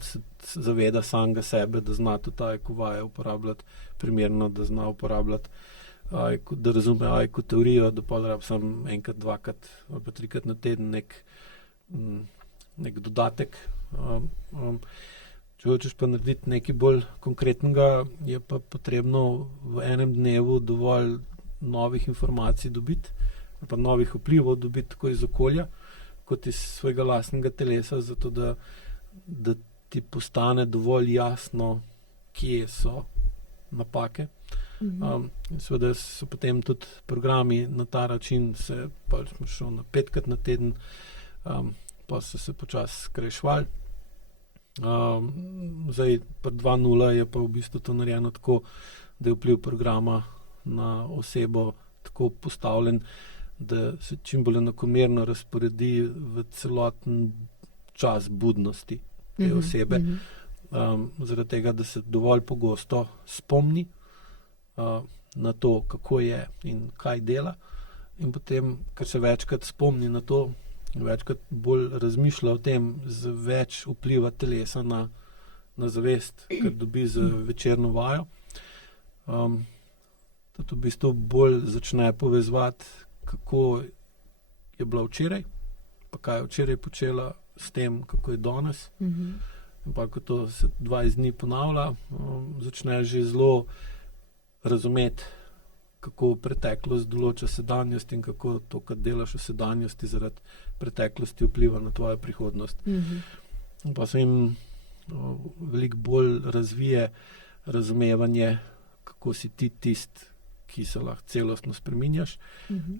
se zaveda samega sebe, da zna tudi AIQ vaje uporabljati primerno, da zna uporabljati AIQ, da razume AIQ teorijo, da pa rab sam enkrat, dvakrat ali pa trikrat na teden nek dodatek. Če hočeš pa narediti nekaj bolj konkretnega, je pa potrebno v enem dnevu dovolj novih informacij dobiti, ali pa novih vplivov dobiti tako iz okolja, kot iz svojega lastnega telesa, zato da ti postane dovolj jasno, kje so napake. Seveda so potem tudi programi na ta način, pa smo šel na 5krat na teden, pa so se počasi skrajševali. Zdaj pri 2.0 je pa v bistvu to narejeno tako, da je vpliv programa na osebo tako postavljen, da se čim bolj enakomerno razporedi v celoten čas budnosti te osebe. Zaradi tega, da se dovolj pogosto spomni na to, kako je in kaj dela, in potem, ker se večkrat spomni na to, večkrat bolj razmišlja o tem, z več vpliva telesa na zavest, ker dobi z večerno vajo. Tudi v bistvu bolj začne povezovati, kako je bila včeraj, pa kaj je včeraj počela s tem, kako je danes. In pa, ko to se 20 dni ponavlja, začne že zelo razumeti, kako preteklost določa sedanjost in kako to, kar delaš v sedanjosti, zaradi preteklosti vpliva na tvojo prihodnost. Pa se jim veliko bolj razvije razumevanje, kako si ti tisti, ki se lahko celostno spreminjaš.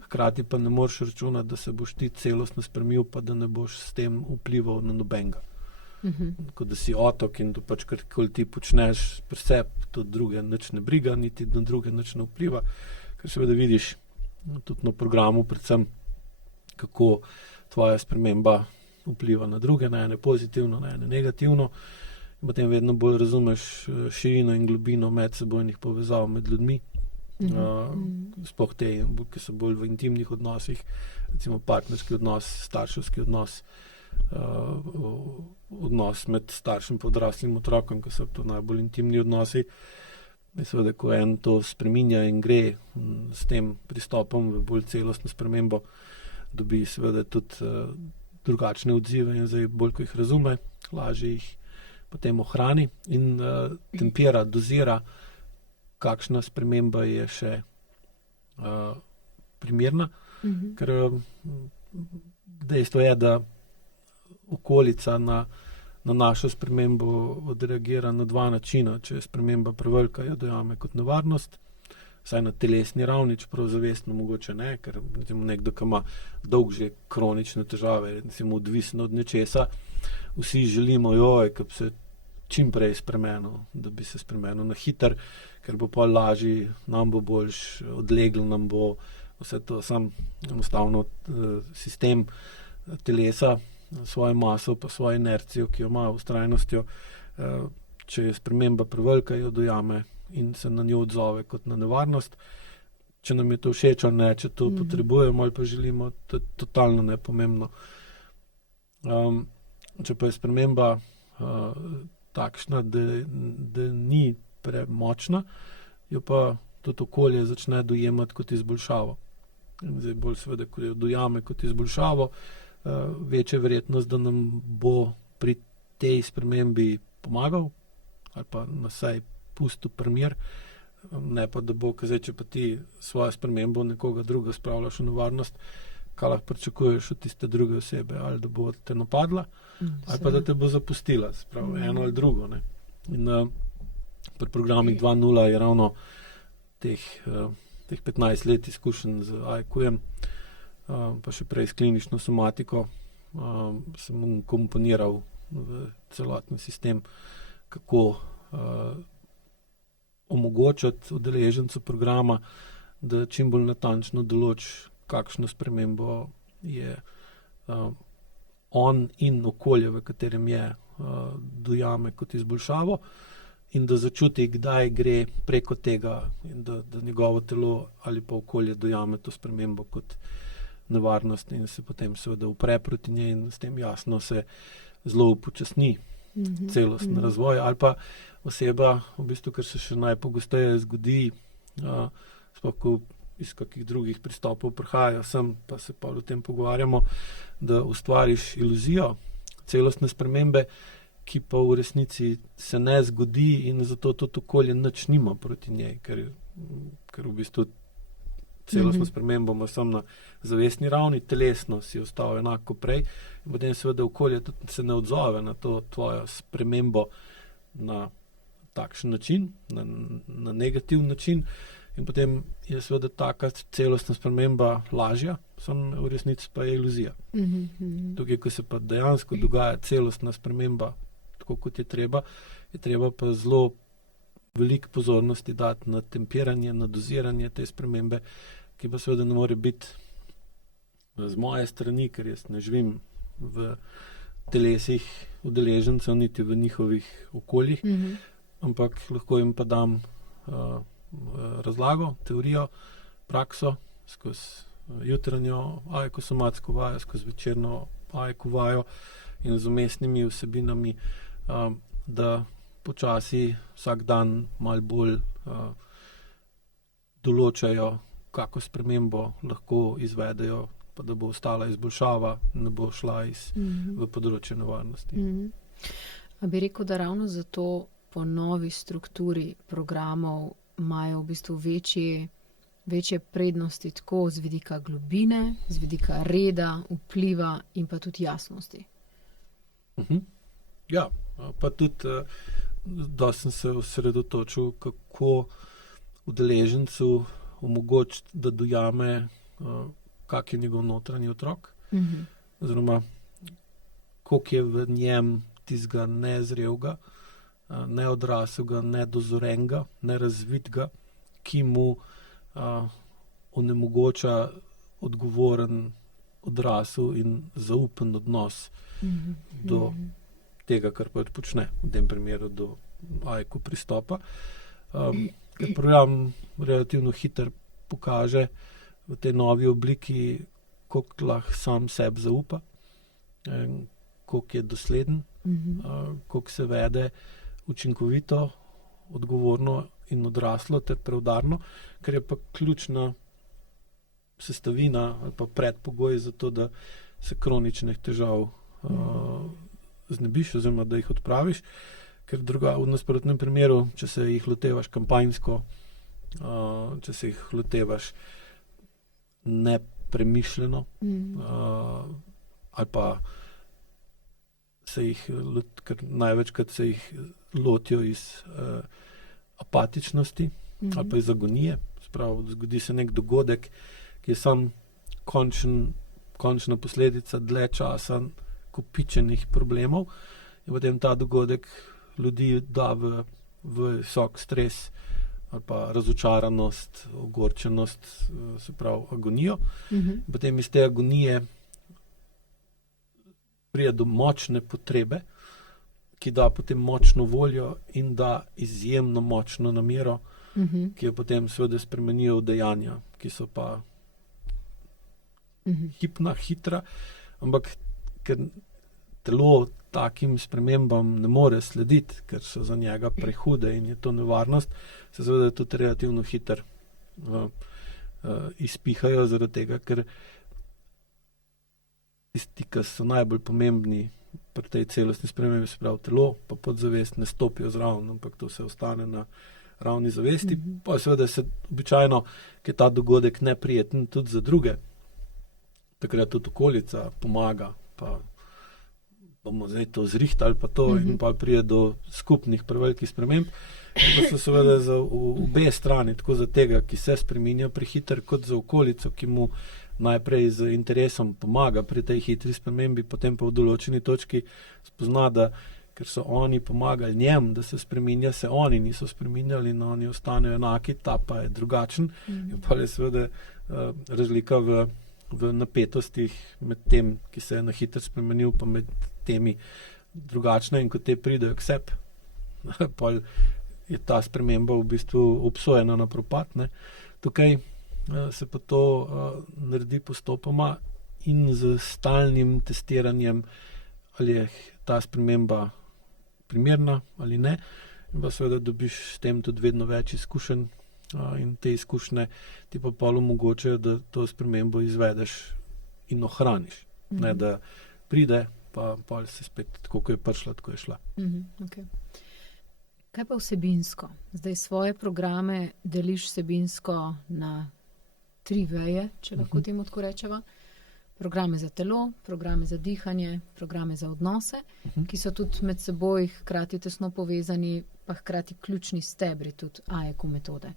Hkrati pa ne moreš računati, da se boš ti celostno spremenil, pa da ne boš s tem vplival na nobenega. Kot da si otok in da pač karkoli ti počneš pri sebi, to druge nič ne briga, niti na druge nič ne vpliva. Ker seveda vidiš tudi na programu predvsem, kako tvoja sprememba vpliva na druge, na ene pozitivno, na ene negativno. In potem vedno bolj razumeš širino in globino medsebojnih povezav med ljudmi. Sploh te, ki so bolj v intimnih odnosih, recimo partnerski odnos, starševski odnos, odnos med staršem in odraslim otrokom, ki so to najbolj intimni odnosi. In seveda, ko en to spreminja in gre s tem pristopom v bolj celostno spremembo, dobi seveda tudi drugačne odzive in zdaj bolj, ko jih razume, lažje jih potem ohrani in tempira, dozira, kakšna sprememba je še primerna. Ker dejstvo je, da okolica na našo spremembo odreagira na dva načina. Če je sprememba prevelika, jo dojame kot nevarnost, vsaj na telesni ravni, čeprav zavestno mogoče ne, ker nekdo, ki ima dolgo že kronične težave, recimo odvisno od nečesa, vsi želimo, ki bi se čim prej spremenil, da bi se spremenil na hiter, ker bo pa lažji, nam bo boljš, odleglo nam bo vse to, sam enostavno sistem telesa, svojo maso pa svojo inercijo, ki jo ima, vztrajnostjo, če je sprememba prevelika, jo dojame in se na njo odzove kot na nevarnost. Če nam je to všeč ali ne, če to potrebujemo ali pa želimo, to je totalno nepomembno. Če pa je sprememba takšna, da ni premočna, jo pa tudi okolje začne dojemati kot izboljšavo. In zdaj bolj seveda, ko jo dojame kot izboljšavo, večja verjetnost, da nam bo pri tej spremembi pomagal ali pa nasaj pustil primer, ne pa da bo, zdaj, če pa ti svojo spremembo nekoga druga spravljaš v nevarnost, kaj lahko pričakuješ od tiste druge osebe, ali da bo te napadla, ali pa da te bo zapustila, spravi eno ali drugo. Ne. In pri programih 2.0 je ravno teh 15 let izkušenj z AIQ-jem pa še prej s klinično somatiko, sem komponiral v celoten sistem, kako omogočati udeležencu programa, da čim bolj natančno določi, kakšno spremembo je on in okolje, v katerem je, dojame kot izboljšavo in da začuti, kdaj gre preko tega in da njegovo telo ali pa okolje dojame to spremembo kot nevarnost in se potem seveda upre proti njej in s tem jasno se zelo upočasni celostni razvoj. Ali pa oseba, v bistvu, kar se še najpogosteje zgodi, sploh ko iz kakih drugih pristopov prihajajo sem, pa se pa o tem pogovarjamo, da ustvariš iluzijo celostne spremembe, ki pa v resnici se ne zgodi in zato tudi okolje nič nima proti njej, ker v bistvu celostno spremembo ima samo na zavestni ravni, telesno si ostal enako prej in potem seveda okolje tudi se ne odzove na to tvojo spremembo na takšen način, na negativ način in potem je seveda taka celostna sprememba lažja, samo v resnici pa je iluzija. Tukaj, ko se pa dejansko dogaja celostna sprememba, tako kot je treba pa zelo veliko pozornosti dati na tempiranje, na doziranje te spremembe, ki pa seveda ne more biti z moje strani, ker jaz ne živim v telesih udeležencev, niti v njihovih okoljih, ampak lahko jim pa dam razlago, teorijo, prakso, skozi jutranjo aekosomatsko vajo, skozi večerno aeko vajo in z vmesnimi vsebinami, da počasi vsak dan malo bolj določajo, kako spremembo lahko izvedejo, pa da bo ostala izboljšava, ne bo šla v področje nevarnosti. A bi rekel, da ravno zato po novi strukturi programov imajo v bistvu večje prednosti tako z vidika globine, z vidika reda, vpliva in pa tudi jasnosti? Ja, pa tudi da sem se osredotočil, kako udeležencu omogočiti, da dojame, kak je njegov notranji otrok, oziroma koliko je v njem tistega nezrelega, neodraslega, nedozorenega, nerazvitega, ki mu onemogoča odgovoren, odrasel in zaupen odnos do tega, kar pač počne, v tem primeru do aeko pristopa. Ker program relativno hitro pokaže v tej novi obliki, koliko lahko sam sebi zaupa, koliko je dosleden, koliko se vede učinkovito, odgovorno in odraslo ter preudarno, kar je pa ključna sestavina ali pa predpogoj za to, da se kroničnih težav znebiš oziroma da jih odpraviš, ker v nasprotnem primeru, če se jih lotevaš kampanjsko, če se jih lotevaš nepremišljeno, ali pa se jih, ker največkrat se jih lotijo iz apatičnosti ali pa iz agonije, spravo, zgodi se nek dogodek, ki je sam končna posledica dlje časa kopičenih problemov in potem ta dogodek ljudi da v visok stres ali pa razočaranost, ogorčenost, se pravi agonijo. Potem iz te agonije pride do močne potrebe, ki da potem močno voljo in da izjemno močno namero, ki jo potem seveda spremenijo v dejanja, ki so pa hipna, hitra, ampak ker telo takim spremembam ne more slediti, ker so za njega prehude in je to nevarnost, se seveda tudi relativno hitro izpihajo zaradi tega, ker tisti, ki so najbolj pomembni pri tej celostni spremembi, se pravi telo, pa podzavest ne stopijo zraven, ampak to se ostane na ravni zavesti. Pa seveda se običajno, ker ta dogodek neprijeten tudi za druge, takrat tudi okolica pomaga, pa bomo zdaj to zrihtali pa to in pa pride do skupnih prevelikih sprememb. Pa so seveda za obe strani, tako za tega, ki se spreminja prehiter, kot za okolico, ki mu najprej z interesom pomaga pri tej hitri spremembi, potem pa v določeni točki spozna, da ker so oni pomagali njem, da se spreminja, se oni niso spreminjali in oni ostanejo enaki, ta pa je drugačen. In pa je seveda razlika v napetostih med tem, ki se je na hitro spremenil, pa med temi drugačne, in ko te pridejo k sebi, pa je ta sprememba v bistvu obsojena na propad. Ne. Tukaj se pa to naredi postopoma in z stalnim testiranjem, ali je ta sprememba primerna ali ne, in pa seveda dobiš s tem tudi vedno več izkušenj in te izkušnje ti pa pol omogočajo, da to spremembo izvedeš in ohraniš. Ne, da pride, pa pol se spet, tako ko je prišla, tako je šla. Okay. Kaj pa vsebinsko? Zdaj svoje programe deliš vsebinsko na 3 veje, če lahko temu tako rečeva. Programe za telo, programe za dihanje, programe za odnose, ki so tudi med seboj hkrati tesno povezani, pa hkrati ključni stebri tudi AEQ metode.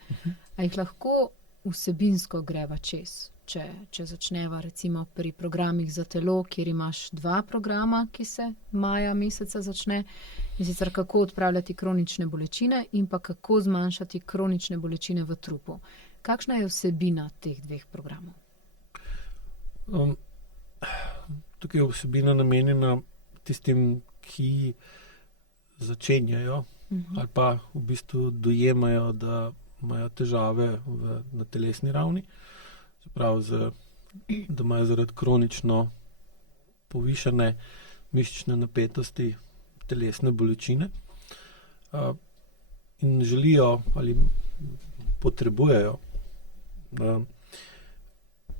A jih lahko vsebinsko greva čez? Če začneva recimo pri programih za telo, kjer imaš 2 programa, ki se maja meseca začne, in sicer kako odpravljati kronične bolečine in pa kako zmanjšati kronične bolečine v trupu. Kakšna je vsebina teh 2 programov? Tukaj je vsebina namenjena tistim, ki začenjajo ali pa v bistvu dojemajo, da imajo težave na telesni ravni. Se pravi, da imajo zaradi kronično povišane mišične napetosti telesne bolečine in želijo ali potrebujejo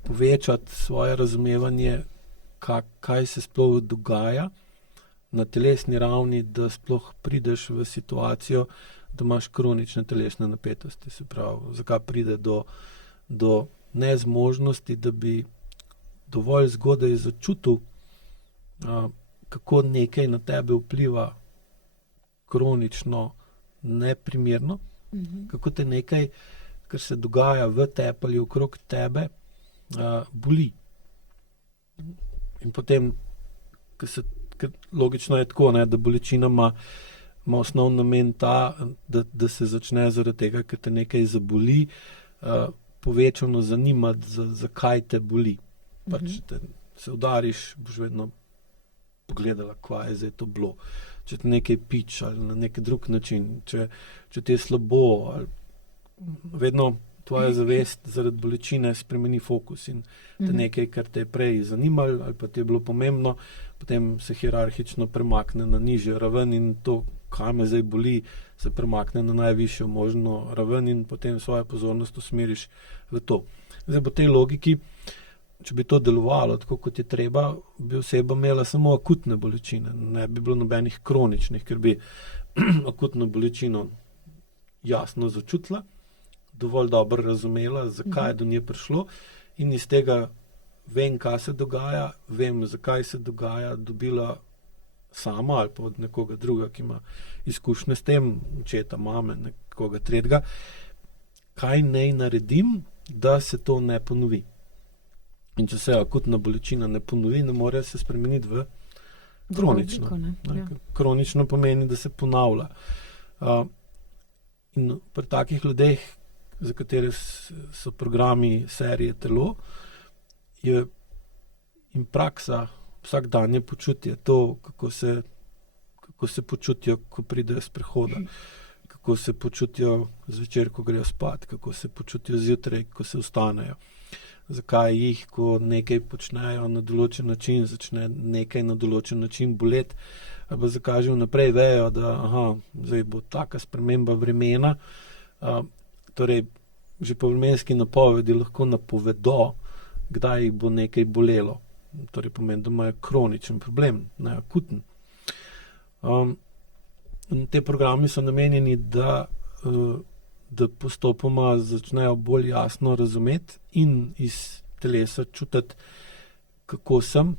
povečati svoje razumevanje, kaj se sploh dogaja na telesni ravni, da sploh prideš v situacijo, da imaš kronične telesne napetosti. Se pravi, zakaj pride do nezmožnosti, da bi dovolj zgodaj začutil, kako nekaj na tebe vpliva kronično neprimerno, kako te nekaj, kar se dogaja v tebi ali okrog tebe, boli. In potem, ker logično je tako, ne, da bolečina ima osnovni namen ta, da se začne zaradi tega, ker te nekaj zaboli, povečano zanimati, zakaj te boli. Pač, če se udariš, boš vedno pogledala, kva je zdaj to bilo. Če te nekaj pič ali na nek drug način, če ti je slabo, ali vedno tvoja zavest zaradi bolečine spremeni fokus in te nekaj, kar te je prej zanimalo ali pa ti je bilo pomembno, potem se hierarhično premakne na nižjo raven in to, kaj me zdaj boli, se premakne na najvišjo možno raven in potem svojo pozornost usmeriš v to. Zdaj po tej logiki, če bi to delovalo tako, kot je treba, bi oseba imela samo akutne bolečine, ne bi bilo nobenih kroničnih, ker bi akutno bolečino jasno začutila, dovolj dobro razumela, zakaj je do nje prišlo in iz tega vem, kaj se dogaja, vem, zakaj se dogaja, dobila sama ali pa od nekoga druga, ki ima izkušnje s tem, očeta, mame, nekoga tretjega, kaj naj naredim, da se to ne ponovi. In če se akutna bolečina ne ponovi, ne more se spremeniti v kronično. Kronično pomeni, da se ponavlja. In pri takih ljudeh, za katere so programi serije Telo, je in praksa, vsakdanje počutje, to, kako se počutijo, ko pridejo s prehoda, kako se počutijo zvečer, ko grejo spat, kako se počutijo zjutraj, ko se vstanejo. Zakaj jih, ko nekaj počnejo na določen način, začne nekaj na določen način boleti, ali pa zakaj že vnaprej vejo, da zdaj bo taka sprememba vremena, torej že po vremenski napovedi lahko napovedo, kdaj jih bo nekaj bolelo. Torej pomeni, da imajo kroničen problem, ne akuten. Te programi so namenjeni, da postopoma začnejo bolj jasno razumeti in iz telesa čutiti, kako sem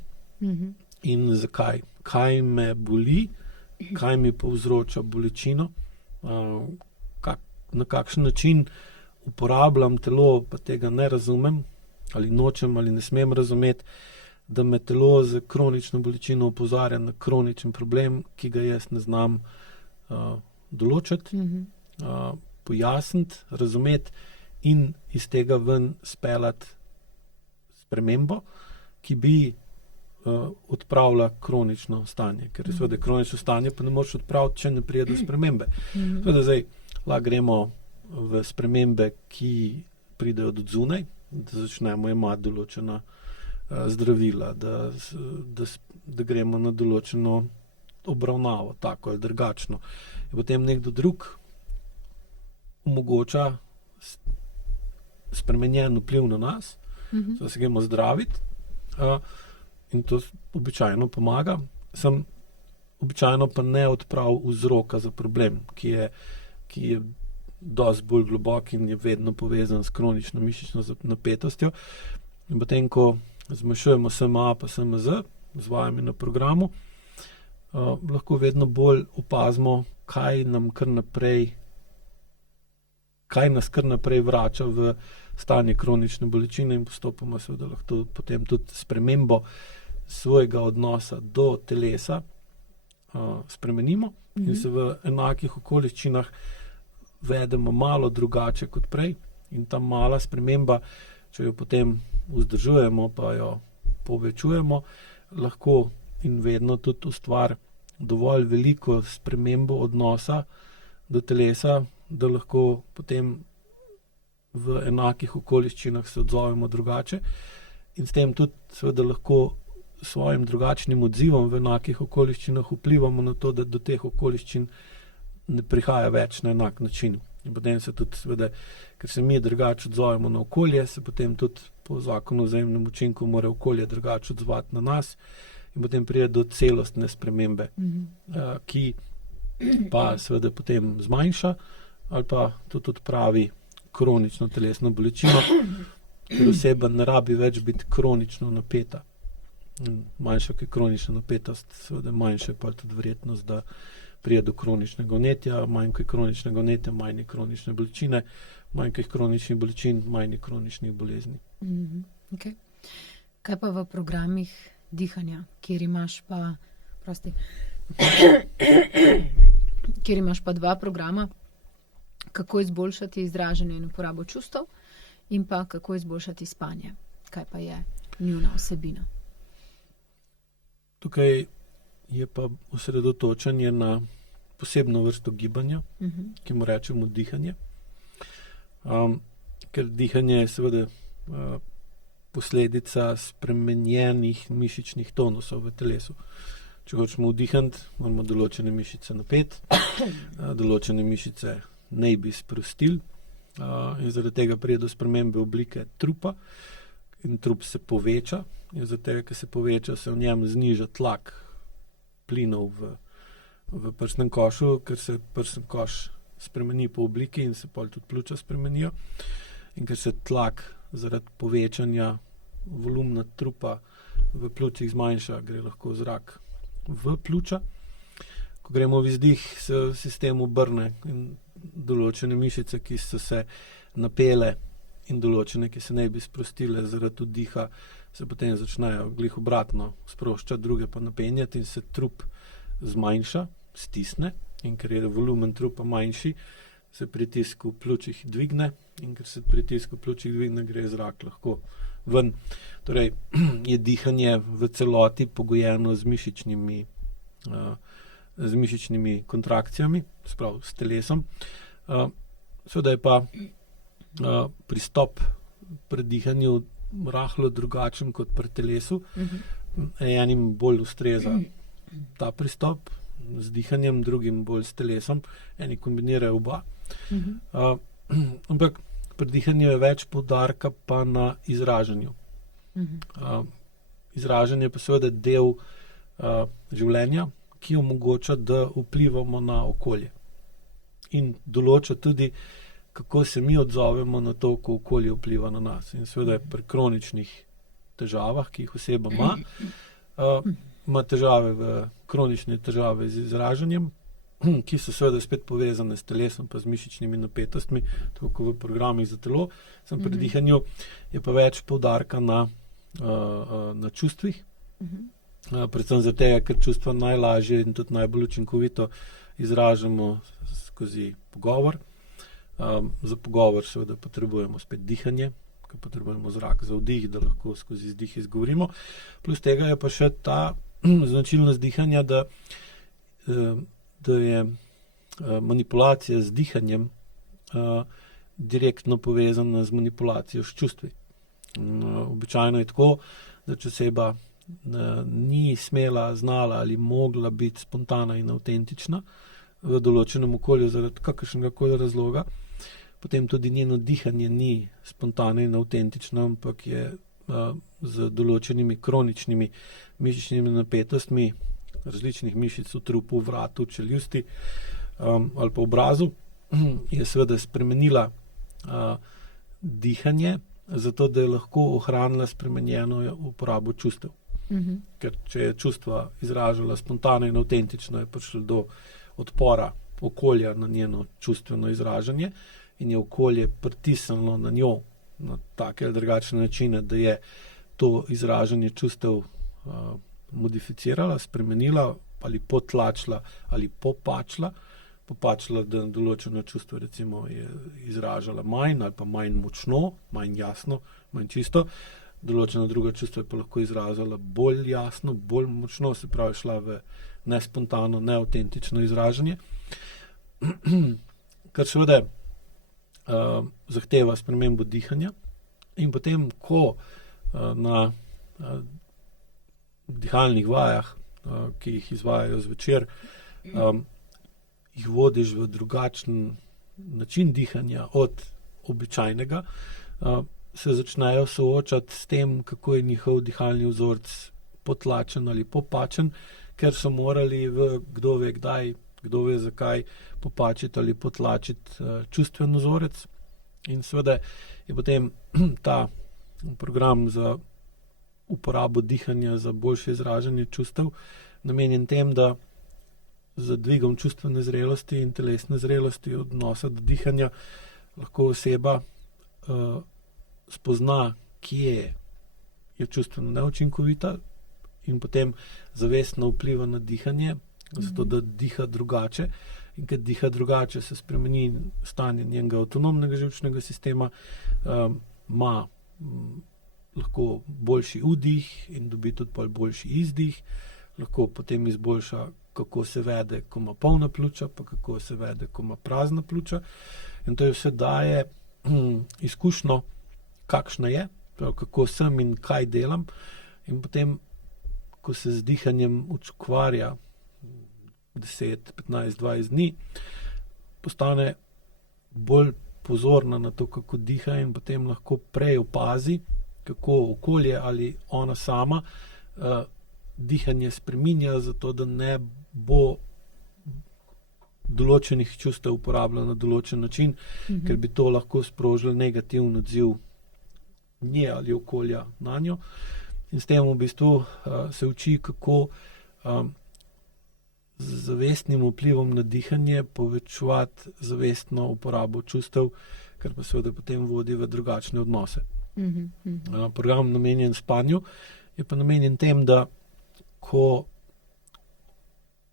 in zakaj. Kaj me boli, kaj mi povzroča bolečino, na kakšen način uporabljam telo, pa tega ne razumem, ali nočem ali ne smem razumeti, da me telo z kronično bolečino opozarja na kroničen problem, ki ga jaz ne znam določiti, pojasniti, razumeti in iz tega ven speljati spremembo, ki bi odpravila kronično stanje. Ker je seveda kronično stanje pa ne moreš odpraviti, če ne pride do spremembe. Seveda zdaj lahko gremo v spremembe, ki pridejo od zunaj, da začnemo imati določena zdravila, da gremo na določeno obravnavo, tako ali drugačno. In potem nekdo drug omogoča spremenjen vpliv na nas, da se gremo zdraviti, in to običajno pomaga. Običajno pa ne odpravi vzroka za problem, ki je dosti bolj globok in je vedno povezan s kronično mišično napetostjo. In potem, ko zmanjšujemo SMA pa SMZ z vajami na programu, lahko vedno bolj opazimo, kaj nas kar naprej vrača v stanje kronične bolečine in postopoma seveda lahko potem tudi spremembo svojega odnosa do telesa spremenimo in se v enakih okoliščinah vedemo malo drugače kot prej. In ta mala sprememba, če jo potem vzdržujemo pa jo povečujemo, lahko in vedno tudi ustvari dovolj veliko spremembo odnosa do telesa, da lahko potem v enakih okoliščinah se odzovemo drugače in s tem tudi seveda lahko svojim drugačnim odzivom v enakih okoliščinah vplivamo na to, da do teh okoliščin ne prihaja več na enak način. In potem se tudi seveda, ker se mi drugače odzovemo na okolje, se potem tudi po zakonu o vzajemnem učinku mora okolje drugače odzvati na nas in potem pride do celostne spremembe, ki pa seveda potem zmanjša ali pa tudi odpravi kronično telesno bolečino, ker oseba ne rabi več biti kronično napeta. Manjša, ki je kronična napetost, seveda manjša je pa tudi verjetnost, da pride do kroničnega vnetja, manj kot je kroničnega vnetja, manj je kronične bolečine, manj kot je kroničnih bolečin, manj je kroničnih bolezni. Okay. Kaj pa v programih dihanja, kjer imaš pa 2 programa, kako izboljšati izražanje in uporabo čustev in pa kako izboljšati spanje? Kaj pa je njuna vsebina? Tukaj je pa osredotočanje na posebno vrsto gibanja, ki mu rečemo dihanje. Ker dihanje je seveda posledica spremenjenih mišičnih tonusov v telesu. Če hočemo vdihniti, moramo določene mišice napeti, določene mišice naj bi sprostili, in zaradi tega pride do spremembe oblike trupa in trup se poveča in zaradi tega, ker se poveča, se v njem zniža tlak plinov v prsnem košu, ker se prsni koš spremeni po obliki in se pol tudi pljuča spremenijo. In ker se tlak zaradi povečanja volumna trupa v pljučih zmanjša, gre lahko zrak v pljuča. Ko gremo v izdih, se sistem obrne in določene mišice, ki so se napele in določene, ki se ne bi sprostile zaradi vdiha, se potem začnejo glih obratno sproščati, druge pa napenjati in se trup zmanjša, stisne, in ker je volumen trupa manjši, se pritisk v pljučih dvigne in ker se pritisk v pljučih dvigne, gre zrak lahko ven. Torej, je dihanje v celoti pogojeno z mišičnimi kontrakcijami, sprav s telesom. Seveda je pa pristop pri dihanju rahlo drugačen kot pri telesu. Enim bolj ustreza ta pristop z dihanjem, drugim bolj s telesom. Eni kombinirajo oba. Ampak pri dihanju je več poudarka pa na izražanju. Izražanje pa seveda del življenja, ki omogoča, da vplivamo na okolje. In določa tudi, kako se mi odzovemo na to, ko okolje vpliva na nas. In seveda pri kroničnih težavah, ki jih oseba ima, ima kronične težave z izražanjem, ki so seveda spet povezane s telesom pa z mišičnimi napetostmi, tako kot v programih za telo. Pri dihanju je pa več poudarka na čustvih. Predvsem zato, ker čustva najlažje in tudi najbolj učinkovito izražamo skozi pogovor. Za pogovor seveda potrebujemo spet dihanje, ker potrebujemo zrak za vdih, da lahko skozi izdih izgovorimo. Plus tega je pa še ta značilnost dihanja, da je manipulacija z dihanjem direktno povezana z manipulacijo s čustvi. Običajno je tako, da če oseba ni smela, znala ali mogla biti spontana in avtentična v določenem okolju zaradi kakršnega koli razloga, potem tudi njeno dihanje ni spontano in avtentično, ampak je z določenimi kroničnimi mišičnimi napetostmi različnih mišic v trupu, vratu, čeljusti ali pa obrazu, je seveda spremenila dihanje, zato da je lahko ohranila spremenjeno uporabo čustev. Ker če je čustva izražala spontano in avtentično, je prišlo do odpora okolja na njeno čustveno izražanje in je okolje pritisnilo na njo na take ali drugačne načine, da je to izražanje čustev modificirala, spremenila ali potlačila ali popačila. Popačila, da določeno čustvo recimo je izražala manj ali pa manj močno, manj jasno, manj čisto. Določeno drugo čustvo je pa lahko izražala bolj jasno, bolj močno, se pravi šla v nespontano, neavtentično izražanje. Kar seveda zahteva spremembo dihanja in potem, ko na dihalnih vajah, ki jih izvajajo zvečer, jih vodiš v drugačen način dihanja od običajnega, se začnejo soočati s tem, kako je njihov dihalni vzorec potlačen ali popačen, ker so morali v kdo ve kdaj, kdo ve zakaj popačiti ali potlačiti čustven vzorec. In seveda je potem ta program za uporabo dihanja za boljše izražanje čustev namenjen tem, da z dvigom čustvene zrelosti in telesne zrelosti odnosa do dihanja lahko oseba spozna, kje je čustveno neučinkovita in potem zavestno vpliva na dihanje, zato da diha drugače. In ker diha drugače, se spremeni stanje njenega avtonomnega živčnega sistema, ima lahko boljši vdih in dobi tudi boljši izdih, lahko potem izboljša, kako se vede, ko ima polna pljuča, pa kako se vede, ko ima prazna pljuča. In to je vse daje izkušnjo, kakšna je, kako sem in kaj delam. In potem, ko se z dihanjem ukvarja 10, 15, 20 dni, postane bolj pozorna na to, kako diha in potem lahko prej opazi, kako okolje ali ona sama dihanje spreminja, zato da ne bo določenih čustev uporabljala na določen način, ker bi to lahko sprožilo negativen odziv nje ali okolja na njo. In s tem v bistvu se uči, kako z zavestnim vplivom na dihanje povečevati zavestno uporabo čustev, kar pa seveda potem vodi v drugačne odnose. Program namenjen spanju je pa namenjen tem, da ko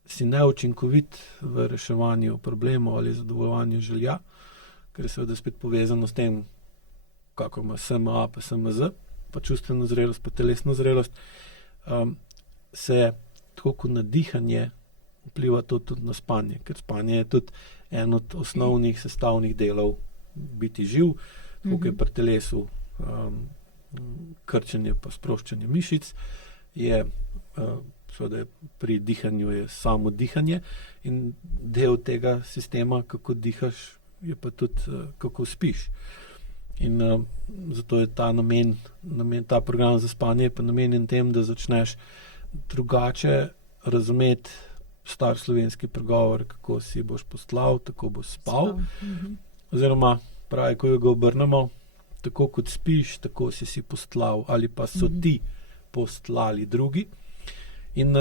si neučinkovit v reševanju problemov ali zadovoljevanju želja, ker je seveda spet povezano s tem, kako ima SMA pa SMZ, pa čustveno zrelost, pa telesno zrelost, se tako kot na dihanje vpliva to tudi na spanje, ker spanje je tudi en od osnovnih sestavnih delov biti živ, tako kot je pri telesu krčenje pa sproščanje mišic, je seveda pri dihanju je samo dihanje in del tega sistema, kako dihaš, je pa tudi kako spiš. In zato je ta namen, ta program za spanje pa namenjen tem, da začneš drugače razumeti star slovenski pregovor, kako si boš postlal, tako boš spal. Oziroma, pravi, ko ga obrnemo, tako kot spiš, tako si postlal ali pa so ti postlali drugi. In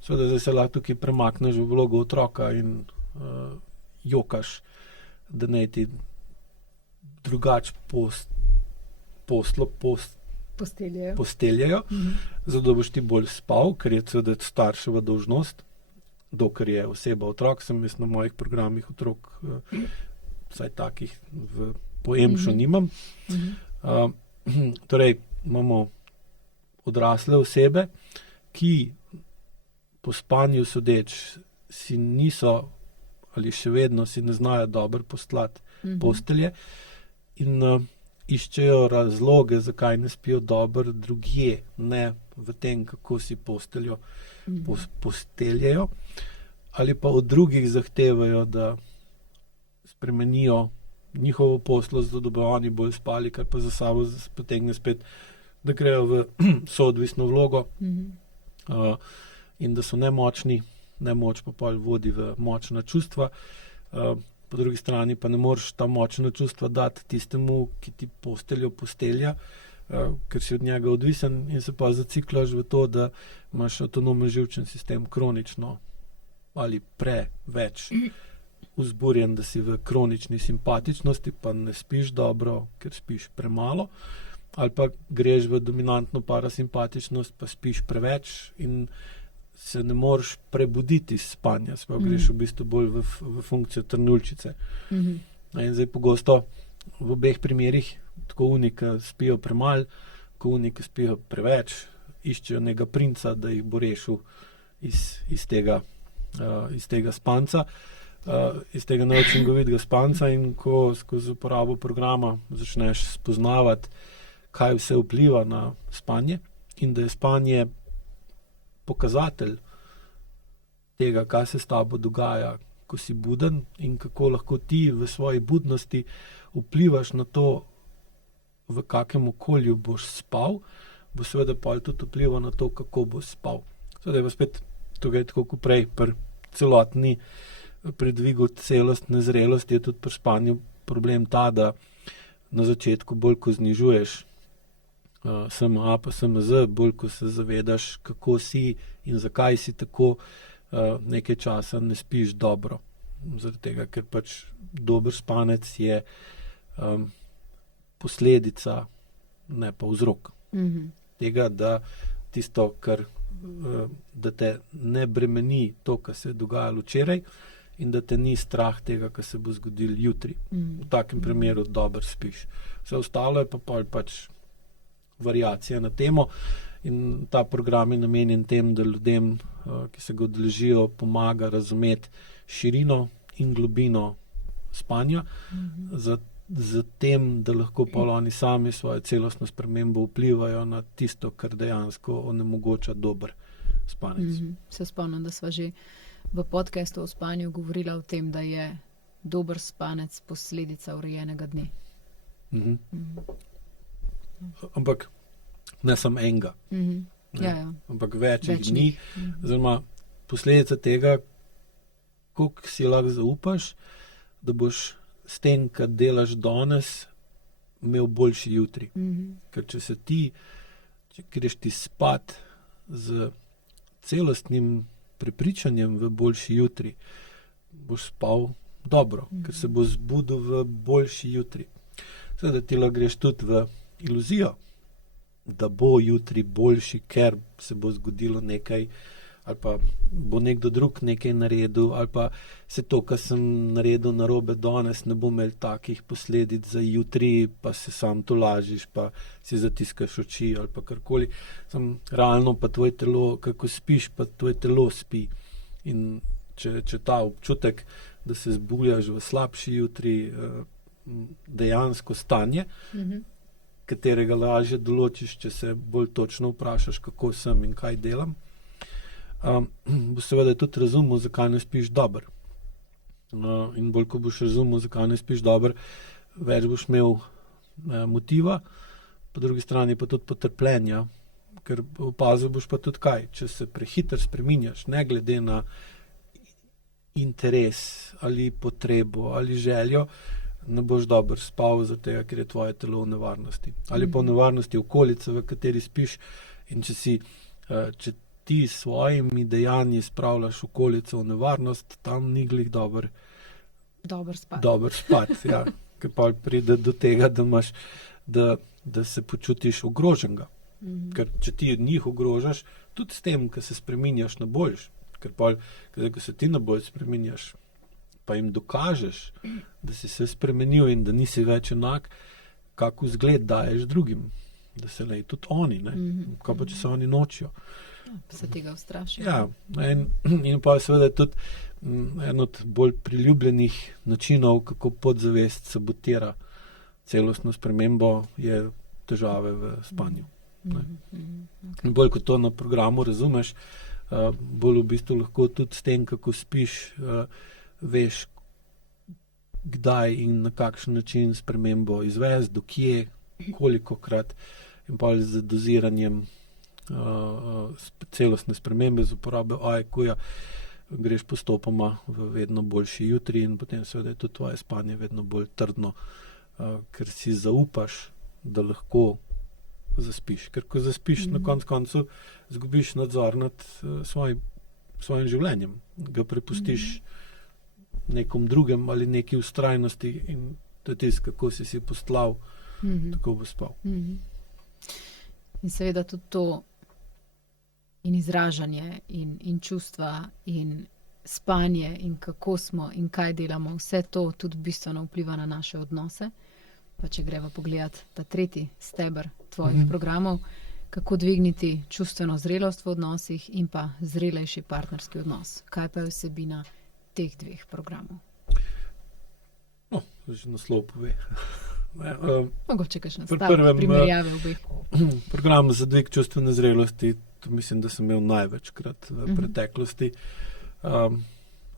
seveda zdaj se lahko tukaj premakneš v vlogo otroka in jokaš, da naj ti drugače posteljajo, zato da boš ti bolj spal, ker je seveda starševa dolžnost, dokler je oseba otrok, sem jaz na mojih programih otrok, vsaj takih po EMŠO nimam. Torej, imamo odrasle osebe, ki po spanju sodeč si niso ali še vedno si ne znajo dobro postlati postelje in iščejo razloge, zakaj ne spijo dobro drugje, ne v tem, kako si posteljo posteljajo, ali pa od drugih zahtevajo, da spremenijo njihovo poslo, zato da bodo oni bolj spali, kar pa za sabo potegne spet, da grejo v soodvisno vlogo in da so nemočni, nemoč pa pol vodi v močna čustva. Po drugi strani pa ne moreš ta močna čustva dati tistemu, ki ti posteljo postelja, ker si od njega odvisen in se pa zaciklaš v to, da imaš avtonomen živčen sistem kronično ali preveč vzburjen, da si v kronični simpatičnosti, pa ne spiš dobro, ker spiš premalo, ali pa greš v dominantno parasimpatičnost, pa spiš preveč in se ne moreš prebuditi iz spanja, sploh greš v bistvu bolj v funkcijo trnulčice. In zdaj pogosto v obeh primerih, tako oni, ki spijo premalo, ko oni, ki spijo preveč, iščejo nekega princa, da jih bo rešil iz tega spanca, iz tega neučinkovitega spanca, in ko skozi uporabo programa začneš spoznavati, kaj vse vpliva na spanje in da je spanje pokazatelj tega, kaj se s tabo dogaja, ko si buden in kako lahko ti v svoji budnosti vplivaš na to, v kakem okolju boš spal, bo seveda pol tudi vplival na to, kako boš spal. Seveda je pa spet tukaj tako kot prej, pri celotni predvigu celostne zrelosti je tudi pri spanju problem ta, da na začetku bolj, ko znižuješ SMA pa SMZ, bolj, ko se zavedaš, kako si in zakaj si tako, nekaj časa ne spiš dobro. Zaradi tega, ker pač dober spanec je posledica, ne pa vzrok. Tega, da tisto, kar da te ne bremeni to, kar se je dogajalo včeraj in da te ni strah tega, kar se bo zgodilo jutri. V takem primeru dobro spiš. Vse ostalo je pa pač variacija na temo in ta program je namenjen tem, da ljudem, ki se ga udeležijo, pomaga razumeti širino in globino spanja, za tem, da lahko pa oni sami svojo celostno spremembo vplivajo na tisto, kar dejansko onemogoča dober spanec. Se spomnim, da sva že v podcastu o spanju govorila o tem, da je dober spanec posledica urejenega dne. Ampak ne samo enega, ampak večjih dni. Oziroma posledica tega, koliko si lahko zaupaš, da boš s tem, kar delaš danes, imel boljši jutri. Ker če greš ti spat z celostnim prepričanjem v boljši jutri, boš spal dobro, ker se bo zbudil v boljši jutri. Seveda ti lahko greš tudi v iluzijo, da bo jutri boljši, ker se bo zgodilo nekaj, ali pa bo nekdo drug nekaj naredil, ali pa se to, kar sem naredil narobe danes, ne bo imel takih posledic za jutri, pa se sam tolažiš, pa si zatiskaš oči ali pa karkoli. Realno pa tvoje telo, kako spiš, pa tvoje telo spi. In če ta občutek, da se zbujaš v slabši jutri, dejansko stanje, katerega lažje določiš, če se bolj točno vprašaš, kako sem in kaj delam, bo seveda tudi razumel, zakaj ne spiš dobro. In bolj, ko boš razumel, zakaj ne spiš dobro, več boš imel motiva, po drugi strani pa tudi potrpljenja, ker opazil boš pa tudi kaj, če se prehitro spreminjaš, ne glede na interes ali potrebo ali željo, ne boš dobro spal, zato ker je tvoje telo v nevarnosti. Ali pa v nevarnosti okolice, v kateri spiš, in če ti s svojimi dejanji spravljaš okolico v nevarnost, tam ni glih dober spad. Ja. Ker pa pride do tega, da se počutiš ogroženega. Ker če ti njih ogrožaš, tudi s tem, ko se spreminjaš na boljš, ker ko se ti na bolj spreminjaš, pa jim dokažeš, da si se spremenil in da nisi več enak, kak vzgled daješ drugim, da se lej tudi oni, ne? Kaj pa, če se oni nočijo. Se tega ustrašijo. Ja, in pa seveda tudi en od bolj priljubljenih načinov, kako podzavest sabotira celostno spremembo, je težave v spanju. Okay. Bolj kot to na programu razumeš, bolj v bistvu lahko tudi s tem, kako spiš, veš, kdaj in na kakšen način spremembo izvesti, do kje, kolikokrat, in pa z doziranjem celostne spremembe z uporabe AIQ-ja greš postopoma v vedno boljši jutri in potem seveda je tudi tvoje spanje vedno bolj trdno, ker si zaupaš, da lahko zaspiš. Ker ko zaspiš, na koncu zgubiš nadzor nad svojim življenjem. Ga prepustiš nekom drugem ali neki vztrajnosti in to je tisto, kako si postlal, tako bo spal. In seveda tudi to in izražanje in čustva in spanje in kako smo in kaj delamo, vse to tudi bistveno vpliva na naše odnose. Pa če greva pogledati ta tretji steber tvojih programov, kako dvigniti čustveno zrelost v odnosih in pa zrelejši partnerski odnos. Kaj pa je vsebina teh dveh programov? No, že naslov pove. Mogoče kakšen stavek primerjave obeh. Program za dvig čustvene zrelosti, to mislim, da sem imel največkrat v preteklosti.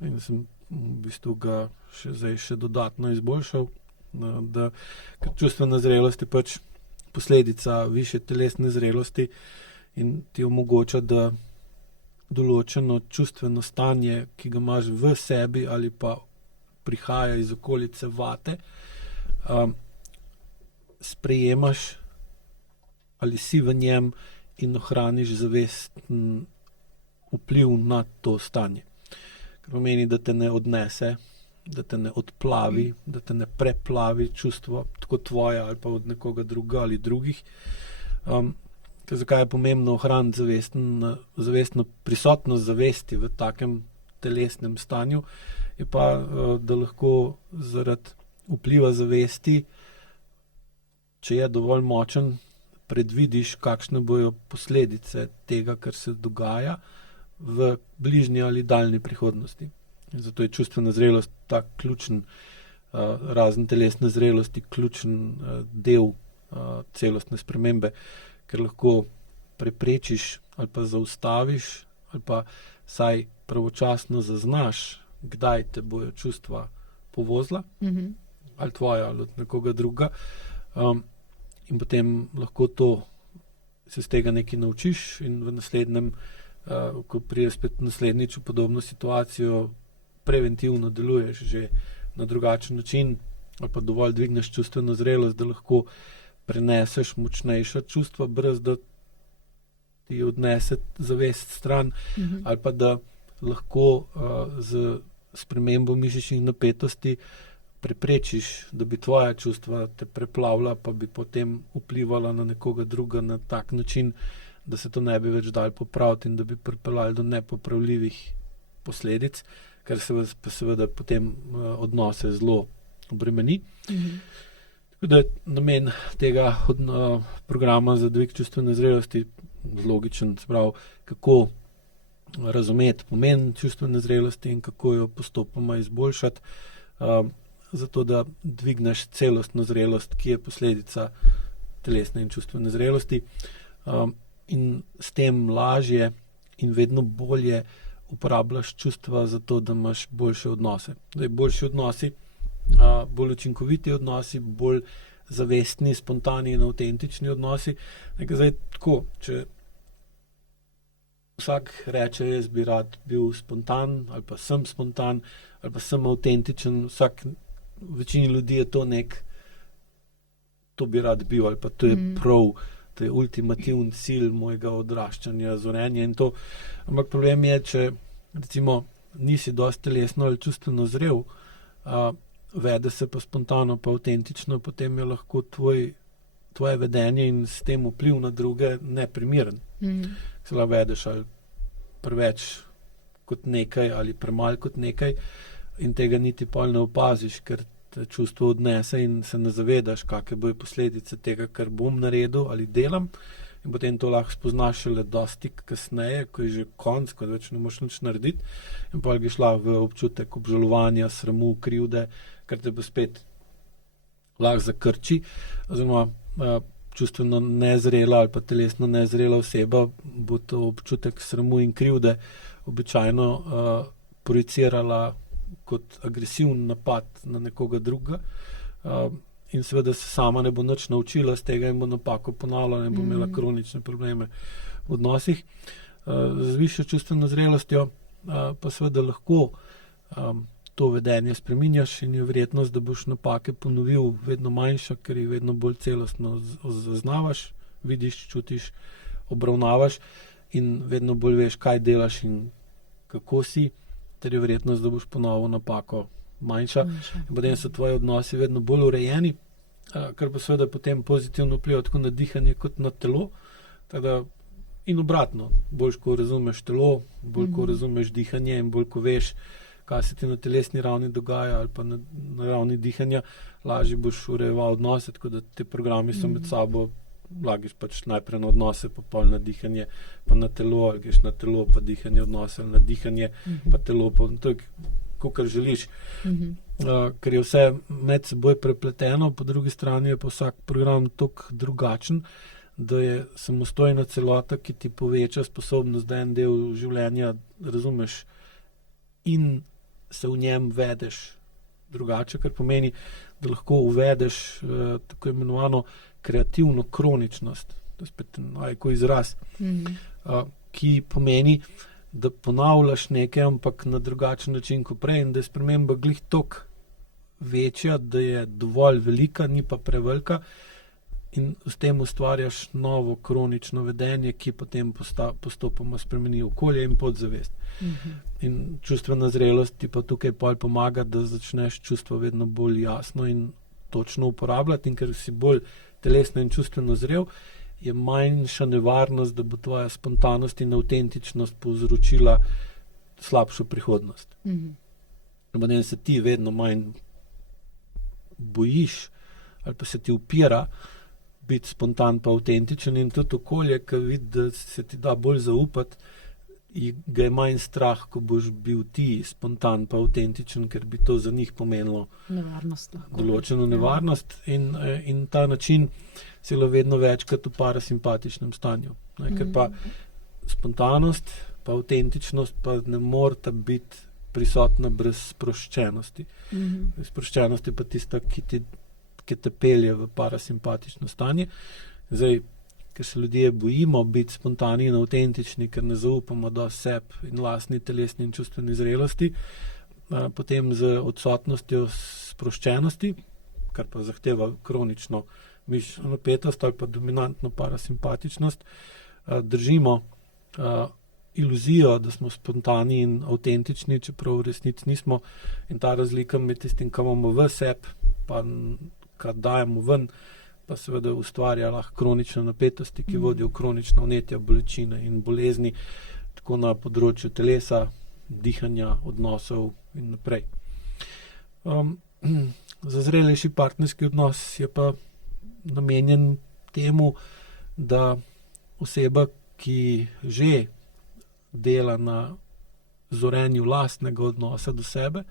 In sem v bistvu ga še dodatno izboljšal. Ker čustvena zrelost je pač posledica višje telesne zrelosti in ti omogoča, da določeno čustveno stanje, ki ga imaš v sebi ali pa prihaja iz okolice vate, sprejemaš ali si v njem in ohraniš zavesten vpliv na to stanje. Kar pomeni, da te ne odnese, da te ne odplavi, da te ne preplavi čustvo, tako tvoje ali pa od nekoga druga ali drugih. Zakaj je pomembno ohraniti zavestno prisotnost zavesti v takem telesnem stanju, je pa, da lahko zaradi vpliva zavesti, če je dovolj močen, predvidiš, kakšne bojo posledice tega, kar se dogaja v bližnji ali daljni prihodnosti. In zato je čustvena zrelost tak ključen, razen telesne zrelosti, ključen del celostne spremembe, ker lahko preprečiš ali pa zaustaviš ali pa saj pravočasno zaznaš, kdaj te bojo čustva povozila, ali tvoja ali od nekoga druga, in potem lahko se z tega nekaj naučiš in v naslednjem, ko pride spet naslednjič v podobno situacijo, preventivno deluješ že na drugačen način ali pa dovolj dvigneš čustveno zrelost, da lahko preneseš močnejša čustva, brez da ti odnese zavest stran, ali pa da lahko z spremembo mišičnih napetosti preprečiš, da bi tvoja čustva te preplavila, pa bi potem vplivala na nekoga druga na tak način, da se to ne bi več dalo popraviti in da bi pripeljali do nepopravljivih posledic, kar se seveda potem odnose zelo obremeni. Tako da je namen tega programa za dvig čustvene zrelosti logičen, sprav, kako razumeti pomen čustvene zrelosti in kako jo postopoma izboljšati, zato da dvigneš celostno zrelost, ki je posledica telesne in čustvene zrelosti, in s tem lažje in vedno bolje uporabljaš čustva za to, da imaš boljše odnose. Boljši odnosi, bolj učinkoviti odnosi, bolj zavestni, spontani in avtentični odnosi. Zdaj tako, če vsak reče, jaz bi rad bil spontan, ali pa sem spontan, ali pa sem avtentičen, večini ljudi je to to bi rad bil, ali pa to je prav, to je ultimativen cilj mojega odraščanja, zorenja in to. Ampak problem je, če recimo nisi dosti telesno ali čustveno zrel, vede se pa spontano, pa avtentično, potem je lahko tvoje vedenje in s tem vpliv na druge neprimeren. Se lahko vedeš ali preveč kot nekaj ali premalo kot nekaj in tega niti pol ne opaziš, ker te čustvo odnese in se ne zavedaš, kakve bojo posledice tega, kar bom naredil ali delam. In potem to lahko spoznaš šele dosti kasneje, ko je že konc, ko več ne moš nič narediti. In potem bi šla v občutek obžalovanja, sramu, krivde, ker te bo spet lahko zakrči. Oziroma čustveno nezrela ali pa telesno nezrela oseba bo to občutek sramu in krivde običajno projicirala kot agresiven napad na nekoga drugega. In seveda se sama ne bo nič naučila z tega in bo napako ponavljala in bo imela kronične probleme v odnosih. Z višjo čustveno zrelostjo pa seveda lahko to vedenje spreminjaš in je verjetnost, da boš napake ponovil vedno manjša, ker jih vedno bolj celostno zaznavaš, vidiš, čutiš, obravnavaš in vedno bolj veš, kaj delaš in kako si, ter je verjetnost, da boš ponovil napako manjša. In potem so tvoji odnosi vedno bolj urejeni, kar pa seveda potem pozitivno vpliva tako na dihanje kot na telo. Teda in obratno, bolj ko razumeš telo, bolj ko razumeš dihanje in bolj ko veš, kaj se ti na telesni ravni dogaja ali pa na ravni dihanja, lažje boš urejeval odnose, tako da te programi so med sabo, lagiš pač najprej na odnose, pa pol na dihanje, pa na telo, ali greš na telo, pa dihanje odnose, ali na dihanje, pa telo, pa to je, kakor želiš. Ker je vse med seboj prepleteno, po drugi strani je pa vsak program toliko drugačen, da je samostojna celota, ki ti poveča sposobnost, da en del življenja razumeš in se v njem vedeš drugače, kar pomeni, da lahko uvedeš tako imenovano kreativno kroničnost, to je spet najko izraz, ki pomeni, da ponavljaš nekaj, ampak na drugačen način kot prej in da je sprememba glih toliko večja, da je dovolj velika, ni pa prevelika in s tem ustvarjaš novo kronično vedenje, ki potem postopoma spremeni okolje in podzavest. In čustvena zrelost ti pa tukaj pol pomaga, da začneš čustvo vedno bolj jasno in točno uporabljati in ker si bolj telesno in čustveno zrel, je manjša nevarnost, da bo tvoja spontanost in avtentičnost povzročila slabšo prihodnost. Potem se ti vedno manj bojiš ali pa se ti upira biti spontan pa avtentičen in tudi okolje, ki vidi, da se ti da bolj zaupati, ga je manj strah, ko boš bil ti spontan pa avtentičen, ker bi to za njih pomenilo določeno nevarnost in ta način celo vedno večkrat v parasimpatičnem stanju. Ker pa spontanost pa avtentičnost pa ne morata biti prisotna brez sproščenosti. Sproščenost je pa tista, ki te pelje v parasimpatično stanje. Zdaj, ker se ljudje bojimo biti spontani in avtentični, ker ne zaupamo do sebe in lastni telesni in čustveni zrelosti, potem z odsotnostjo sproščenosti, kar pa zahteva kronično mišično napetost ali pa dominantno parasimpatičnost, držimo iluzijo, da smo spontani in avtentični, čeprav v resnici nismo, in ta razlika med tistim, kar imamo v sebi, pa kar dajemo ven, pa seveda ustvarja lahko kronične napetosti, ki vodijo v kronična vnetja, bolečine in bolezni, tako na področju telesa, dihanja, odnosov in naprej. Za zrelejši partnerski odnos je pa namenjen temu, da oseba, ki že dela na zorenju lastnega odnosa do sebe,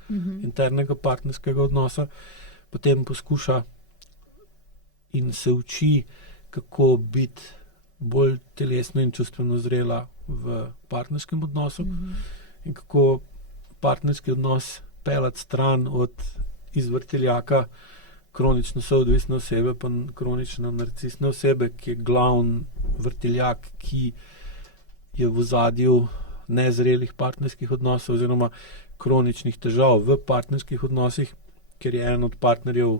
internega partnerskega odnosa, potem poskuša in se uči, kako biti bolj telesno in čustveno zrela v partnerskem odnosu in kako partnerski odnos peljati stran od izvrteljaka kronično soodvisne osebe pa kronično narcisne osebe, ki je glavni vrteljak, ki je v ozadju nezrelih partnerskih odnosov oziroma kroničnih težav v partnerskih odnosih, ker je en od partnerjev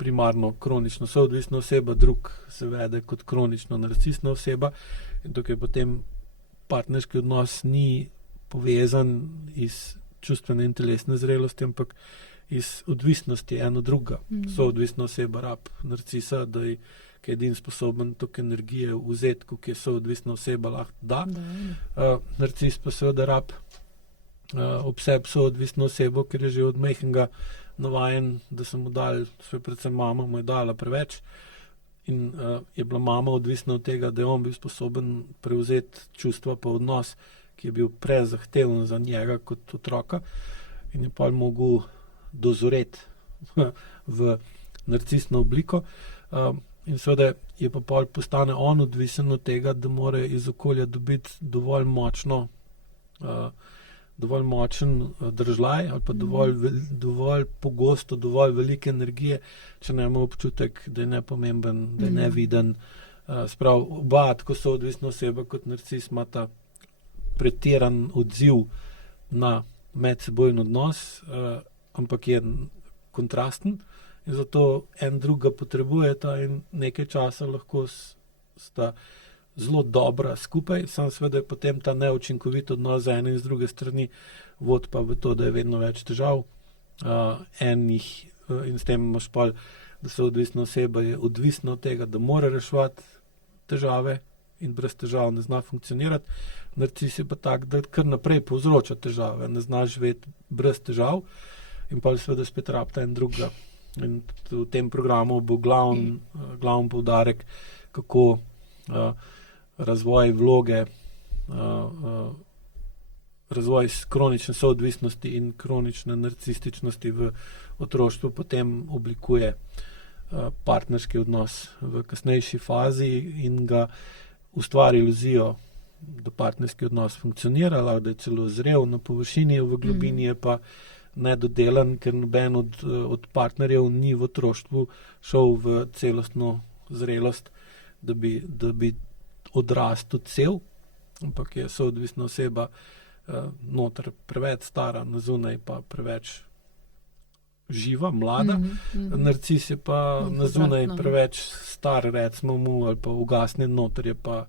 primarno kronično soodvisna oseba, drug se vede kot kronično narcisna oseba in tukaj potem partnerski odnos ni povezan iz čustvene in telesne zrelosti, ampak iz odvisnosti eno druga. Soodvisna oseba rab narcisa, da je edin sposoben toliko energije vzeti, kot je soodvisna oseba lahko da. Narcis pa seveda rab ob sebi soodvisno osebo, ker je že od majhnega navajen, da so mu dali, predvsem mama mu je dala preveč in je bila mama odvisna od tega, da je on bil sposoben prevzeti čustva pa odnos, ki je bil prezahteven za njega kot otroka in je pa mogel dozoreti v narcisno obliko. In seveda je pa pol postane on odvisen od tega, da mora iz okolja dobiti dovolj močen držlaj ali pa dovolj pogosto, dovolj velike energije, če ne ima občutek, da je nepomemben, da je neviden. Sprav, oba, tako so odvisna oseba kot narcis, imata pretiran odziv na medsebojni odnos, ampak je kontrasten in zato en druga potrebujeta in nekaj časa lahko sta zelo dobra skupaj, sam seveda je potem ta neučinkovit odnos za ene in z druge strani vod pa v to, da je vedno več težav enih in s tem imaš pol, da so odvisna oseba je odvisna od tega, da mora reševati težave in brez težav ne zna funkcionirati. Narcis je pa tak, da kar naprej povzroča težave, ne zna živeti brez težav in pa seveda spet rabta en drugega. In v tem programu bo glavni poudarek, kako razvoj vloge, razvoj kronične soodvisnosti in kronične narcističnosti v otroštvu potem oblikuje partnerski odnos v kasnejši fazi in ga ustvari iluzijo, da partnerski odnos funkcionira, da je celo zrel na površini, v globini je pa nedodelan, ker noben od partnerjev ni v otroštvu šel v celostno zrelost, da bi odrastel cel, ampak je soodvisna oseba noter preveč stara, na zunaj pa preveč živa, mlada. Narcis je pa na zunaj preveč star, recimo mu, ali pa ugasnjen, noter je pa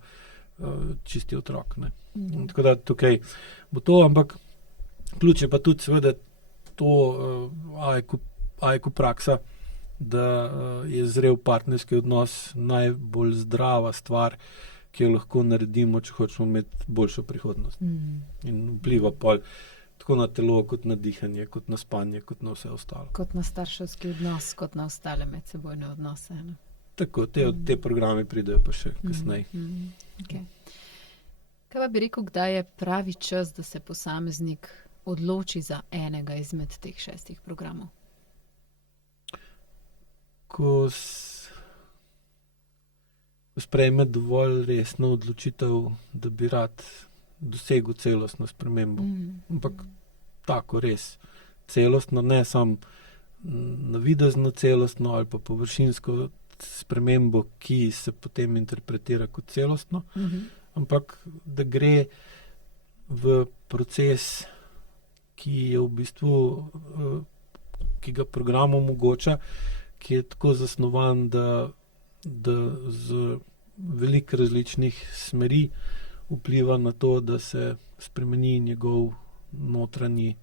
čisti otrok. Tako da tukaj bo to, ampak ključ je pa tudi seveda to AIQ praksa, da je zrel partnerski odnos najbolj zdrava stvar, ki jo lahko naredimo, če hočemo imeti boljšo prihodnost. In vpliva pol tako na telo, kot na dihanje, kot na spanje, kot na vse ostalo. Kot na starševski odnos, kot na ostale medsebojne odnose. Ne? Tako, te programi pridejo pa še kasneje. Okay. Kaj pa bi rekel, kdaj je pravi čas, da se posameznik odloči za enega izmed teh 6 programov? Ko sprejme dovolj resno odločitev, da bi rad dosegel celostno spremembo. Ampak tako res celostno, ne samo navidezno celostno ali pa površinsko spremembo, ki se potem interpretira kot celostno, ampak da gre v proces, ki je v bistvu, ki ga program omogoča, ki je tako zasnovan, da z veliko različnih smeri vpliva na to, da se spremeni njegov notranji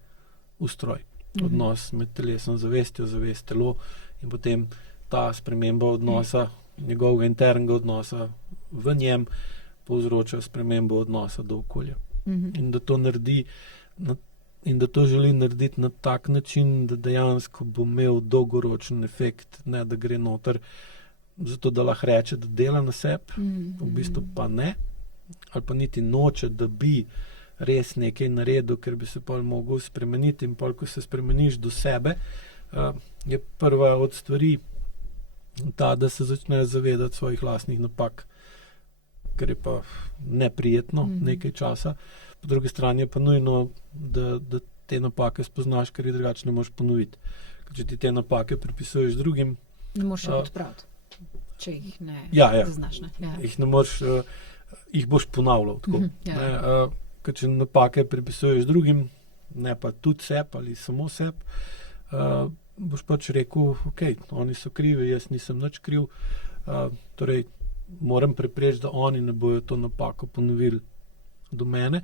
ustroj. Odnos med telesom, zavestjo, zavest, telo in potem ta sprememba odnosa, njegovega internega odnosa v njem povzroča spremembo odnosa do okolja. In da to naredi in da to želi narediti na tak način, da dejansko bo imel dolgoročen efekt, ne da gre noter zato, da lahko reče, da dela na sebi, v bistvu pa ne, ali pa niti noče, da bi res nekaj naredil, ker bi se pol mogel spremeniti in pol, ko se spremeniš do sebe, je prva od stvari ta, da se začne zavedati svojih lastnih napak, kar je pa neprijetno nekaj časa. Po drugi strani je pa nujno, da te napake spoznaš, ker jih drugače ne moreš ponoviti. Ker če ti te napake pripisuješ drugim, ne moreš odpraviti, če jih ne zaznaš. Jih ne moreš, jih boš ponavljal tako. Ker če napake pripisuješ drugim, ne pa tudi sebi ali samo sebi, boš pač rekel, ok, oni so krivi, jaz nisem nič kriv, torej moram preprečiti, da oni ne bojo to napako ponovili do mene.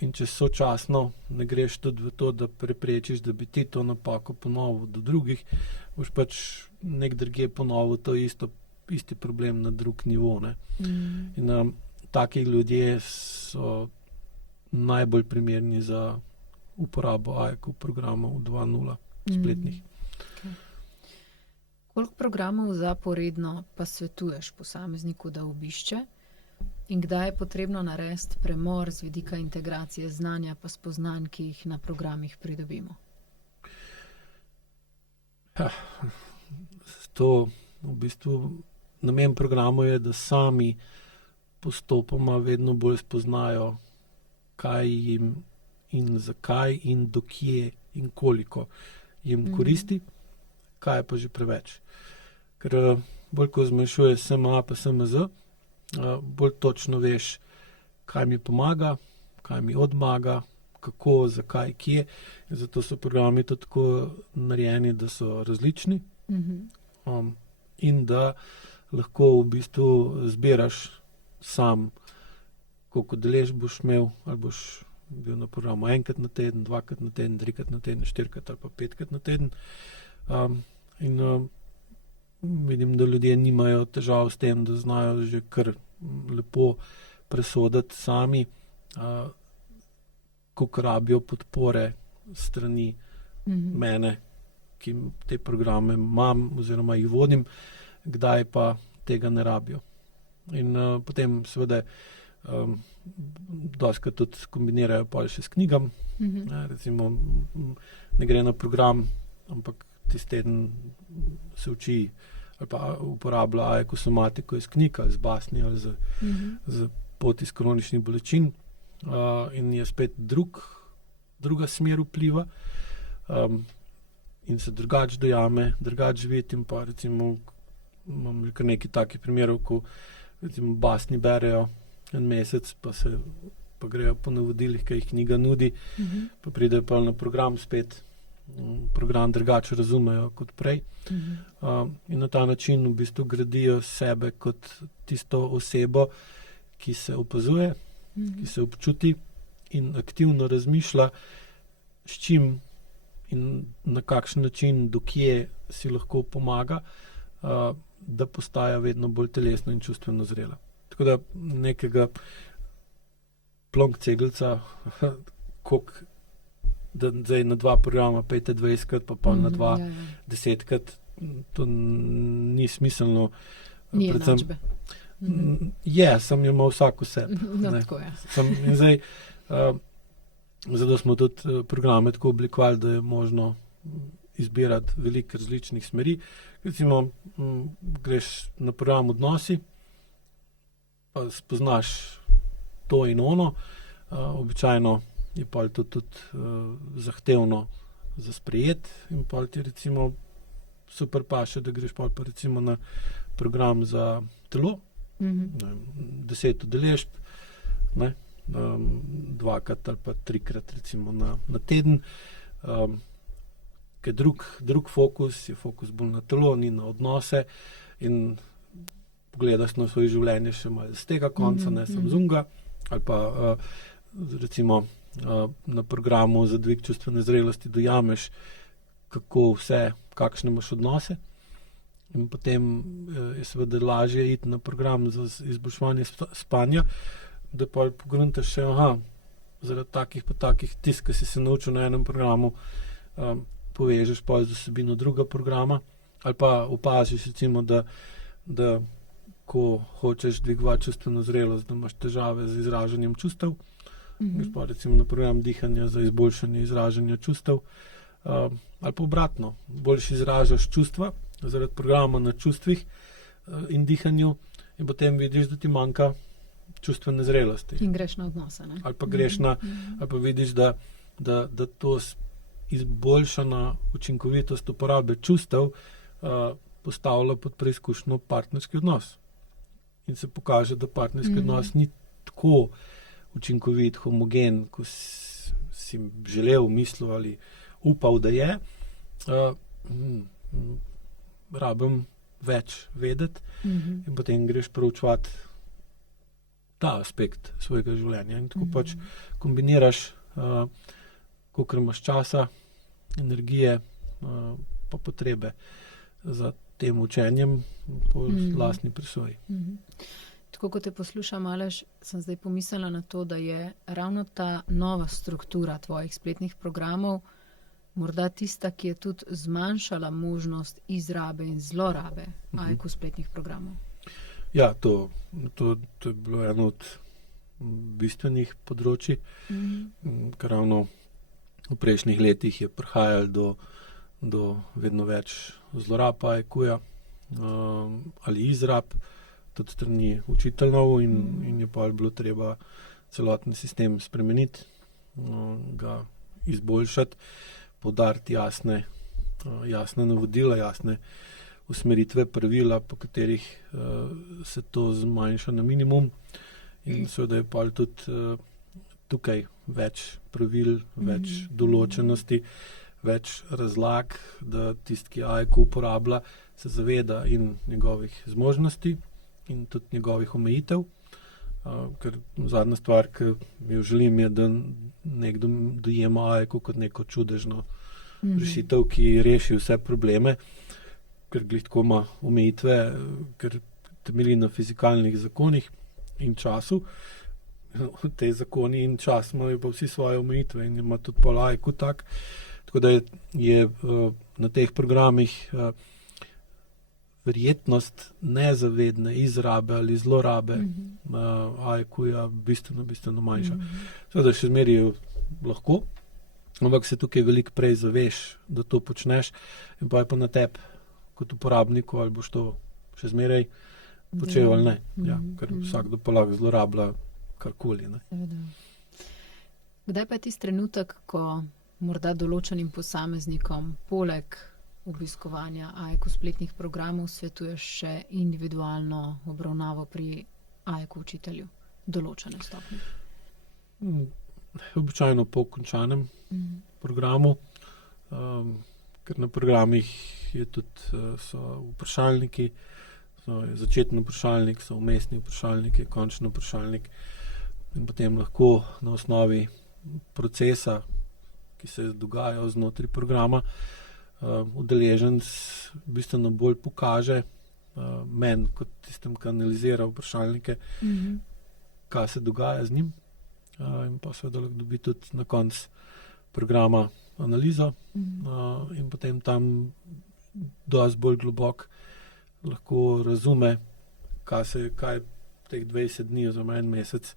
In če sočasno ne greš tudi v to, da preprečiš, da bi ti to napako ponovil do drugih, boš pač nek drugje ponovil to isti problem na drug nivo. Ne? In taki ljudje so najbolj primerni za uporabo AEQ programov 2.0 spletnih. Okay. Koliko programov zaporedno pa svetuješ posamezniku, da obišče? In kdaj je potrebno narediti premor z vidika integracije znanja pa spoznanj, ki jih na programih pridobimo? To v bistvu namen programu je, da sami postopoma vedno bolj spoznajo, kaj jim in zakaj in dokje in koliko jim koristi, kaj je pa že preveč. Ker bolj ko zmanjšuje SMA pa SMZ, bolj točno veš, kaj mi pomaga, kaj mi odmaga, kako, zakaj, kje. In zato so programi tudi tako narejeni, da so različni in da lahko v bistvu zbiraš sam, koliko deležb boš imel, ali boš bil na programu enkrat na teden, dvakrat na teden, trikrat na teden, štirikrat ali pa petkrat na teden. Vidim, da ljudje nimajo težav s tem, da znajo že kar lepo presoditi sami, koliko rabijo podpore strani mene, ki te programe imam oziroma jih vodim, kdaj pa tega ne rabijo. In potem seveda dostikrat tudi kombinirajo pol še s knjigam. Recimo ne gre na program, ampak tisti teden se uči ali pa uporablja AEQ somatiko iz knjig ali z basni ali z pot iz kroničnih bolečin, in je spet druga smer vpliva, in se drugače dojame, drugače živeti. In pa recimo imam kar nekaj takih primerov, ko recimo basni berejo en mesec, pa grejo po navodilih, ki jih knjiga nudi, pa pridejo pa na program spet, program drugače razumejo kot prej. In na ta način v bistvu gradijo sebe kot tisto osebo, ki se opazuje, ki se občuti in aktivno razmišlja, s čim in na kakšen način, do kje si lahko pomaga, da postaja vedno bolj telesno in čustveno zrela. Tako da nekega plonk cegelca, koliko da zdaj na 2 programa pejte 20krat, pa na 2 10krat, to ni smiselno. Ni enačbe. Sem jo imel vsak v sebi. No, tako je. In zdaj, zato smo tudi programe tako oblikovali, da je možno izbirati veliko različnih smeri. Recimo, greš na program odnosi, pa spoznaš to in ono, običajno je pa tudi zahtevno za sprejet, in pa ti recimo super paše, da greš pa recimo na program za telo, 10 udeležb, 2krat ali pa 3krat recimo na teden, ker drug fokus je fokus bolj na telo, ni na odnose, in pogledaš na svoje življenje še malo z tega konca, ne sem zunga, ali pa recimo na programu za dvig čustvene zrelosti dojameš, kako vse, kakšne imaš odnose, in potem je seveda lažje iti na program za izboljševanje spanja, da pa pogruntaš še, zaradi takih pa takih tisk, ki si se naučil na enem programu, povežeš pa z vsebino druga programa, ali pa opaziš recimo, da ko hočeš dvigovati čustveno zrelost, da imaš težave z izražanjem čustev, greš pa recimo na program dihanja za izboljšanje izražanja čustev, ali pa obratno, boljš izražaš čustva zaradi programa na čustvih in dihanju, in potem vidiš, da ti manjka čustvene zrelosti. In greš na odnose, ne? Ali pa greš ali pa vidiš, da to izboljšana učinkovitost uporabe čustev postavlja pod preizkušnjo partnerski odnos. In se pokaže, da partnerski odnos ni tako učinkovit, homogen, ko si želel, mislil ali upal, da je, Rabim več vedeti in potem greš proučevati ta aspekt svojega življenja. In tako pač kombiniraš, kolikor imaš časa, energije, pa potrebe za tem učenjem po lastni presoji. Tako kot te poslušam, Aleš, sem zdaj pomislila na to, da je ravno ta nova struktura tvojih spletnih programov morda tista, ki je tudi zmanjšala možnost izrabe in zlorabe AIQ spletnih programov. Ja, to je bilo eno od bistvenih področji, ker ravno v prejšnjih letih je prihajalo do vedno več zlorab AIQ-ja ali izrab, tudi strani učiteljev in je pa bilo treba celoten sistem spremeniti, ga izboljšati, poudariti jasne navodila, jasne usmeritve, pravila, po katerih se to zmanjša na minimum. In seveda je pa tudi tukaj več pravil, več določenosti, več razlag, da tisti, ki AIQ uporablja, se zaveda in njegovih zmožnosti in tudi njegovih omejitev. Ker zadnja stvar, ki jo želim, je, da nekdo dojema AIQ kot neko čudežno rešitev, ki reši vse probleme, ker glih tako ima omejitve, ker temelji na fizikalnih zakonih in času. Te zakoni in čas imajo pa vsi svoje omejitve in ima tudi pol AIQ tak. Tako da je na teh programih verjetnost nezavedne izrabe ali zlorabe AIQ-ja bistveno manjša. Seveda še zmeraj je lahko, ampak se tukaj veliko prej zaveš, da to počneš in pa je pa na tebi kot uporabniku, ali boš to še zmeraj počel ali ne. Ja, ker vsakdo pa lahko zlorablja karkoli. Kdaj pa je tisti trenutek, ko morda določenim posameznikom poleg obiskovanja AIQ spletnih programov svetuješ še individualno obravnavo pri AIQ učitelju določene stopnje? Običajno po končanem programu, ker na programih je tudi, so vprašalniki, začetni vprašalnik, so vmesni vprašalniki, končni vprašalnik in potem lahko na osnovi procesa, ki se dogaja znotraj programa, udeleženec bistveno bolj pokaže meni kot tistem, ki analizira vprašalnike, kaj se dogaja z njim, in pa seveda lahko dobi tudi na koncu programa analizo in potem tam dosti bolj globok lahko razume, kaj teh 20 dni oziroma en mesec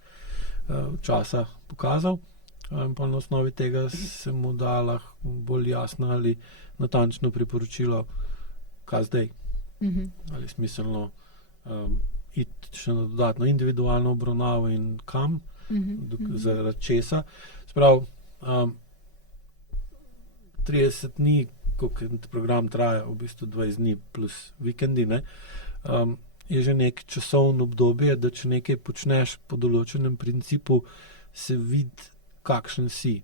časa pokazal. In pa na osnovi tega se mu da lahko bolj jasno ali natančno priporočilo, kaj zdaj. Ali je smiselno iti še na dodatno individualno obravnavo in kam, zaradi česa. Sprav, 30 dni, koliko program traja, v bistvu 20 dni plus vikendi, je že nek časovno obdobje, da če nekaj počneš po določenem principu, se vidi, kakšen si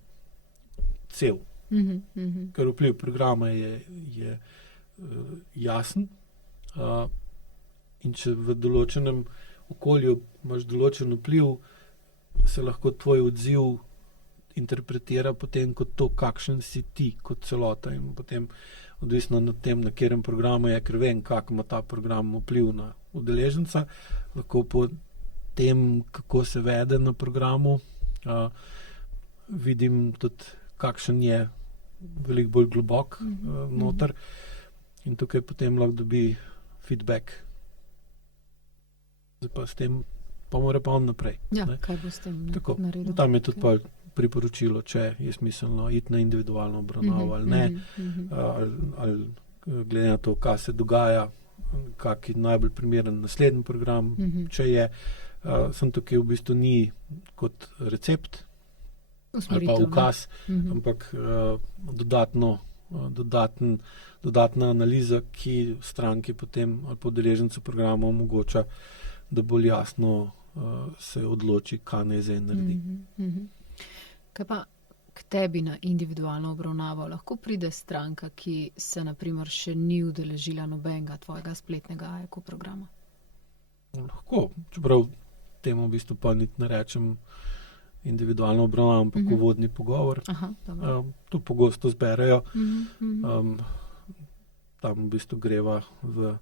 cel. Ker vpliv programa je jasen in če v določenem okolju imaš določen vpliv, se lahko tvoj odziv interpretira potem kot to, kakšen si ti kot celota in potem odvisno na tem, na katerem programu je, ker vem, kak ima ta program vpliv na udeleženca, lahko po tem, kako se vede na programu, vidim tudi, kakšen je veliko bolj globok noter in tukaj potem lahko dobi feedback. Zdaj pa s tem pa mora pa on naprej. Ja, kaj bo s tem naredil? Tam je tudi pa priporočilo, če je smiselno iti na individualno obravnavo ali ne, ali glede na to, kaj se dogaja, kak je najbolj primeren naslednji program, če je. Sem tukaj v bistvu ni kot recept, ali pa ukaz, ampak dodatna analiza, ki stranki potem ali pa udeležencu programa omogoča, da bolj jasno se odloči, kaj naj zdaj naredi. k tebi na individualno obravnavo lahko pride stranka, ki se na primer še ni udeležila nobenega tvojega spletnega AEQ programa? Lahko, čeprav temu v bistvu pa niti ne rečem individualno obravnavo, ampak uvodni pogovor. Aha, To pogosto zberejo. Tam v bistvu greva v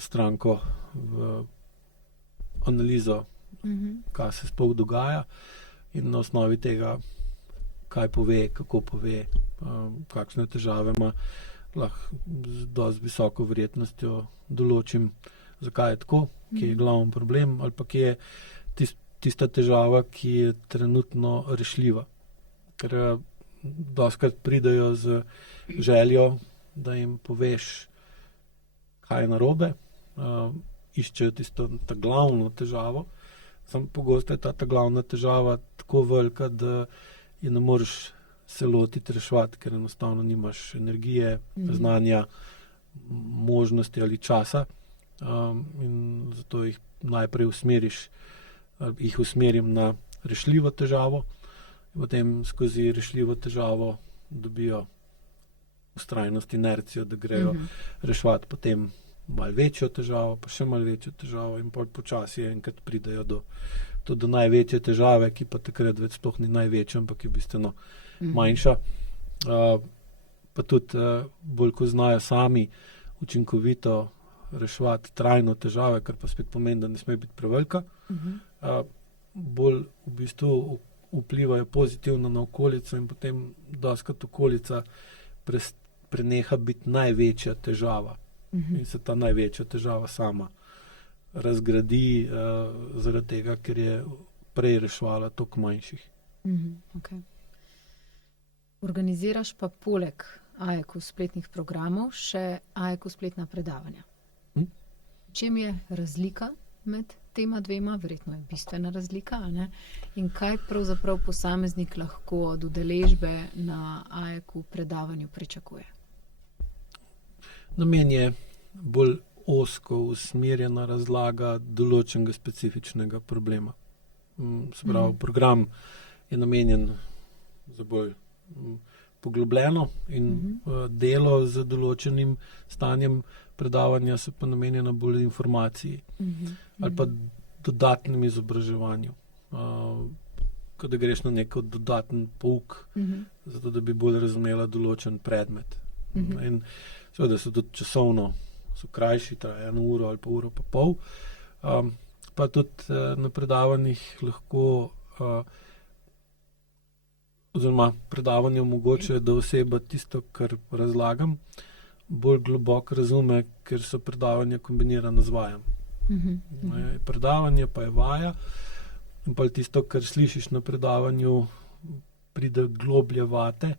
stranko v analizo, kaj se sploh dogaja in na osnovi tega, kaj pove, kako pove, kakšne težave ima, lahko z dosti visoko verjetnostjo določim, zakaj je tako, kje je glavni problem ali pa kje je tista težava, ki je trenutno rešljiva. Ker dostikrat pridejo z željo, da jim poveš, kaj je narobe, iščejo tisto ta glavno težavo, samo pogosto je ta glavna težava tako velika, da je ne moreš se lotiti reševati, ker enostavno nimaš energije, znanja, možnosti ali časa, in zato jih najprej usmerim na rešljivo težavo, in potem skozi rešljivo težavo dobijo vztrajnost, inercijo, da grejo reševati potem malo večjo težavo, pa še malo večjo težavo in pol počasi enkrat pridejo do največje težave, ki pa takrat več sploh ni največja, ampak je bistveno manjša. Pa tudi bolj, ko znajo sami učinkovito reševati trajno težave, kar pa spet pomeni, da ne sme biti prevelika, bolj v bistvu vplivajo pozitivno na okolico in potem dostikrat okolica preneha biti največja težava. In se ta največja težava sama razgradi zaradi tega, ker je prej reševala toliko manjših. Okay. Organiziraš pa poleg AEQ spletnih programov še AEQ spletna predavanja. Čem je razlika med tema dvema? Verjetno je bistvena razlika, ne? In kaj pravzaprav posameznik lahko od udeležbe na AEQ predavanju pričakuje? Namen je bolj ozko usmerjena razlaga določenega specifičnega problema. Se pravi, program je namenjen za bolj poglobljeno in delo z določenim stanjem predavanja se pa namenjeno bolj informaciji ali pa dodatnem izobraževanju. Ko da greš na neko dodaten pouk, zato da bi bolj razumela določen predmet. In seveda so tudi časovno so krajši, traja 1 uro ali pa uro pa pol. Pa tudi na predavanjih lahko oziroma predavanje omogočajo, da oseba tisto, kar razlagam, bolj globoko razume, ker so predavanja kombinirana z vajami. Predavanje pa je vaja in pa tisto, kar slišiš na predavanju, pride globlje vate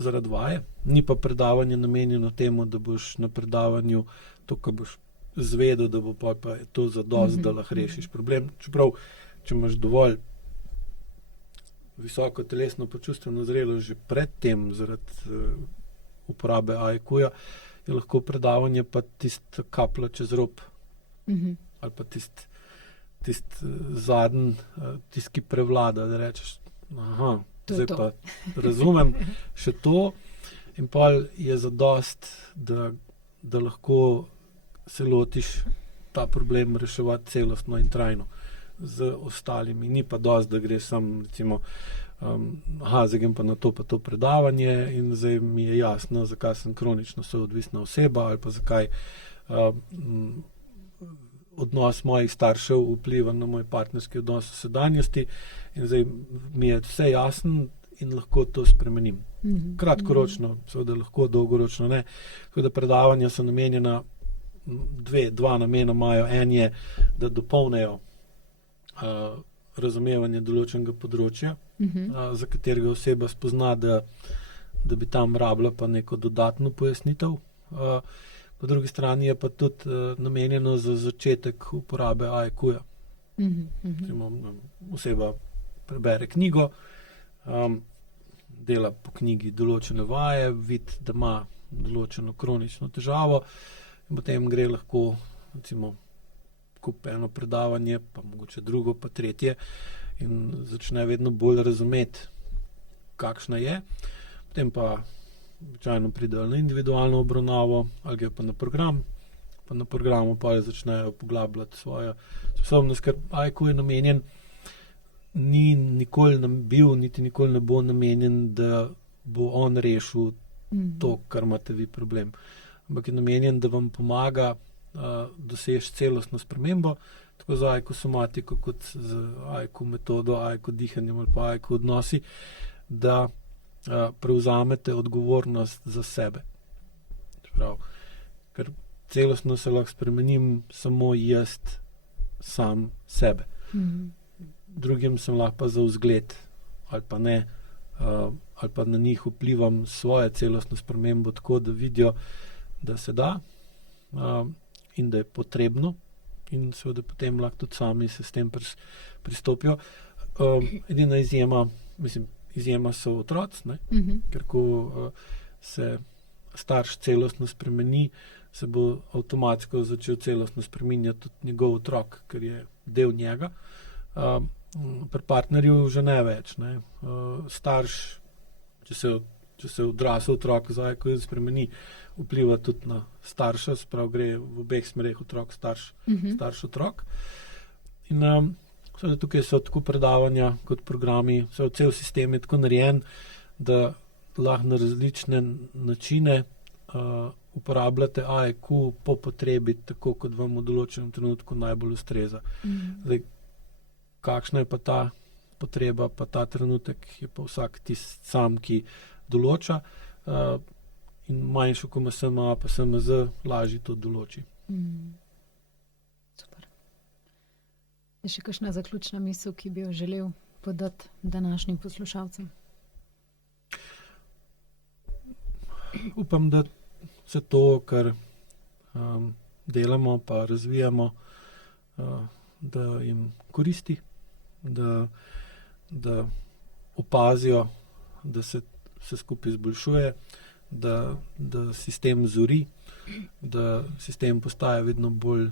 zaradi vaje. Ni pa predavanje namenjeno temu, da boš na predavanju to, kar boš zvedel, da bo pa je to zadosti, da lahko rešiš problem. Čeprav, če imaš dovolj visoko telesno pa čustveno zrelost že pred tem zaradi uporabe AEQ-ja, je lahko predavanje pa tista kaplja čez rob. Ali pa tist zadnji, tist, ki prevlada, da rečeš, zdaj pa razumem še to in pa je zadost, da lahko se lotiš ta problem reševati celostno in trajno z ostalimi. Ni pa dosti, da greš sam, recimo, zdaj grem pa na to predavanje in zdaj mi je jasno, zakaj sem kronično soodvisna oseba ali pa zakaj odnos mojih staršev vpliva na moj partnerski odnos v sedanjosti in zdaj mi je vse jasno in lahko to spremenim. Kratkoročno, seveda lahko, dolgoročno ne. Tako da predavanja so namenjena, dva namena imajo. En je, da dopolnejo razumevanje določenega področja, za katerega oseba spozna, da bi tam rabila pa neko dodatno pojasnitev. Po drugi strani je pa tudi namenjeno za začetek uporabe AEQ-ja. Oseba prebere knjigo, dela po knjigi določene vaje, vidi, da ima določeno kronično težavo in potem gre lahko, recimo, kup eno predavanje, pa mogoče drugo, pa tretje in začne vedno bolj razumeti, kakšna je. Potem pa običajno pridejo na individualno obravnavo ali gre pa na program, pa na programu pa začnejo poglabljati svojo sposobnost, ker IQ je namenjen, ni nikoli bil, niti nikoli ne bo namenjen, da bo on rešil to, kar imate vi problem. Ampak je namenjen, da vam pomaga doseči celostno spremembo, tako za IQ somatiko, kot z IQ metodo, IQ dihanjem ali pa IQ odnosi, da prevzamete odgovornost za sebe. Prav, ker celostno se lahko spremenim samo jaz sam sebe. Drugim sem lahko pa za vzgled ali pa ne, ali pa na njih vplivam svoje celostno spremembo tako, da vidijo, da se da in da je potrebno in seveda potem lahko tudi sami se s tem pristopijo. Edina izjema so otroci, ker ko se starš celostno spremeni, se bo avtomatsko začel celostno spreminjati tudi njegov otrok, ker je del njega. Pri partnerju že ne več. Starš, če se odrasel otrok za IQ spremeni, vpliva tudi na starša, sprav gre v obeh smereh otrok, starš otrok. In tukaj so tako predavanja kot programi, cel sistem je tako narejen, da lahko na različne načine uporabljate IQ po potrebi, tako kot vam v določenem trenutku najbolj ustreza. Zdaj, kakšna je pa ta potreba, pa ta trenutek, je pa vsak tisti sam, ki določa, in manjšo, ko ima SMA, pa SMZ, lažje to določi. Super. Je še kakšna zaključna misel, ki bi jo želel podati današnjim poslušalcem? Upam, da vse to, kar delamo pa razvijamo, da jim koristi, da opazijo, da se vse skupaj izboljšuje, da sistem zori, da sistem postaja vedno bolj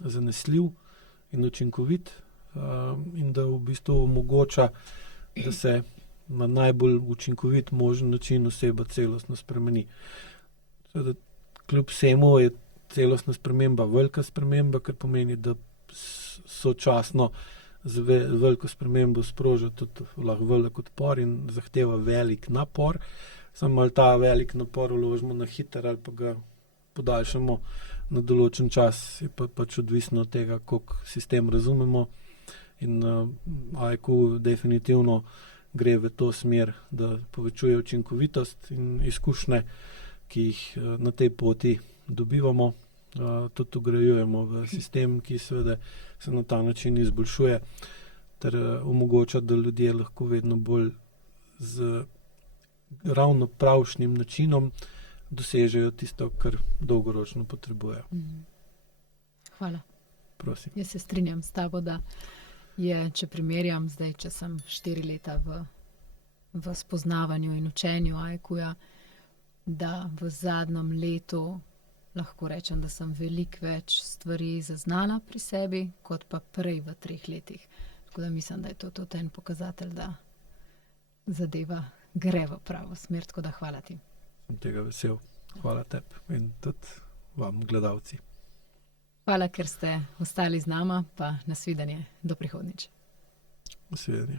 zanesljiv in učinkovit, in da v bistvu omogoča, da se na najbolj učinkovit možen način oseba celostno spremeni. Seveda, kljub vsemu je celostna sprememba velika sprememba, kar pomeni, da sočasno z veliko spremembo sproža tudi lahko velik odpor in zahteva velik napor. Samo ali ta velik napor vložimo na hiter ali pa ga podaljšamo na določen čas, je pač odvisno od tega, koliko sistem razumemo. In IQ definitivno gre v to smer, da povečuje učinkovitost in izkušnje, ki jih na tej poti dobivamo, tudi ugrajujemo v sistem, ki seveda se na ta način izboljšuje, ter omogoča, da ljudje lahko vedno bolj z ravno pravšnjim načinom dosežejo tisto, kar dolgoročno potrebujejo. Hvala. Prosim. Jaz se strinjam s tabo, da je, če primerjam zdaj, če sem 4 leta v spoznavanju in učenju IQ-ja, da v zadnjem letu lahko rečem, da sem veliko več stvari zaznala pri sebi, kot pa prej v 3 letih. Tako da mislim, da je to tudi en pokazatelj, da zadeva gre v pravo smer, tako da hvala ti. Sem tega vesel. Hvala tebi in tudi vam, gledalci. Hvala, ker ste ostali z nama, pa nasvidenje do prihodnjič. Nasvidenje.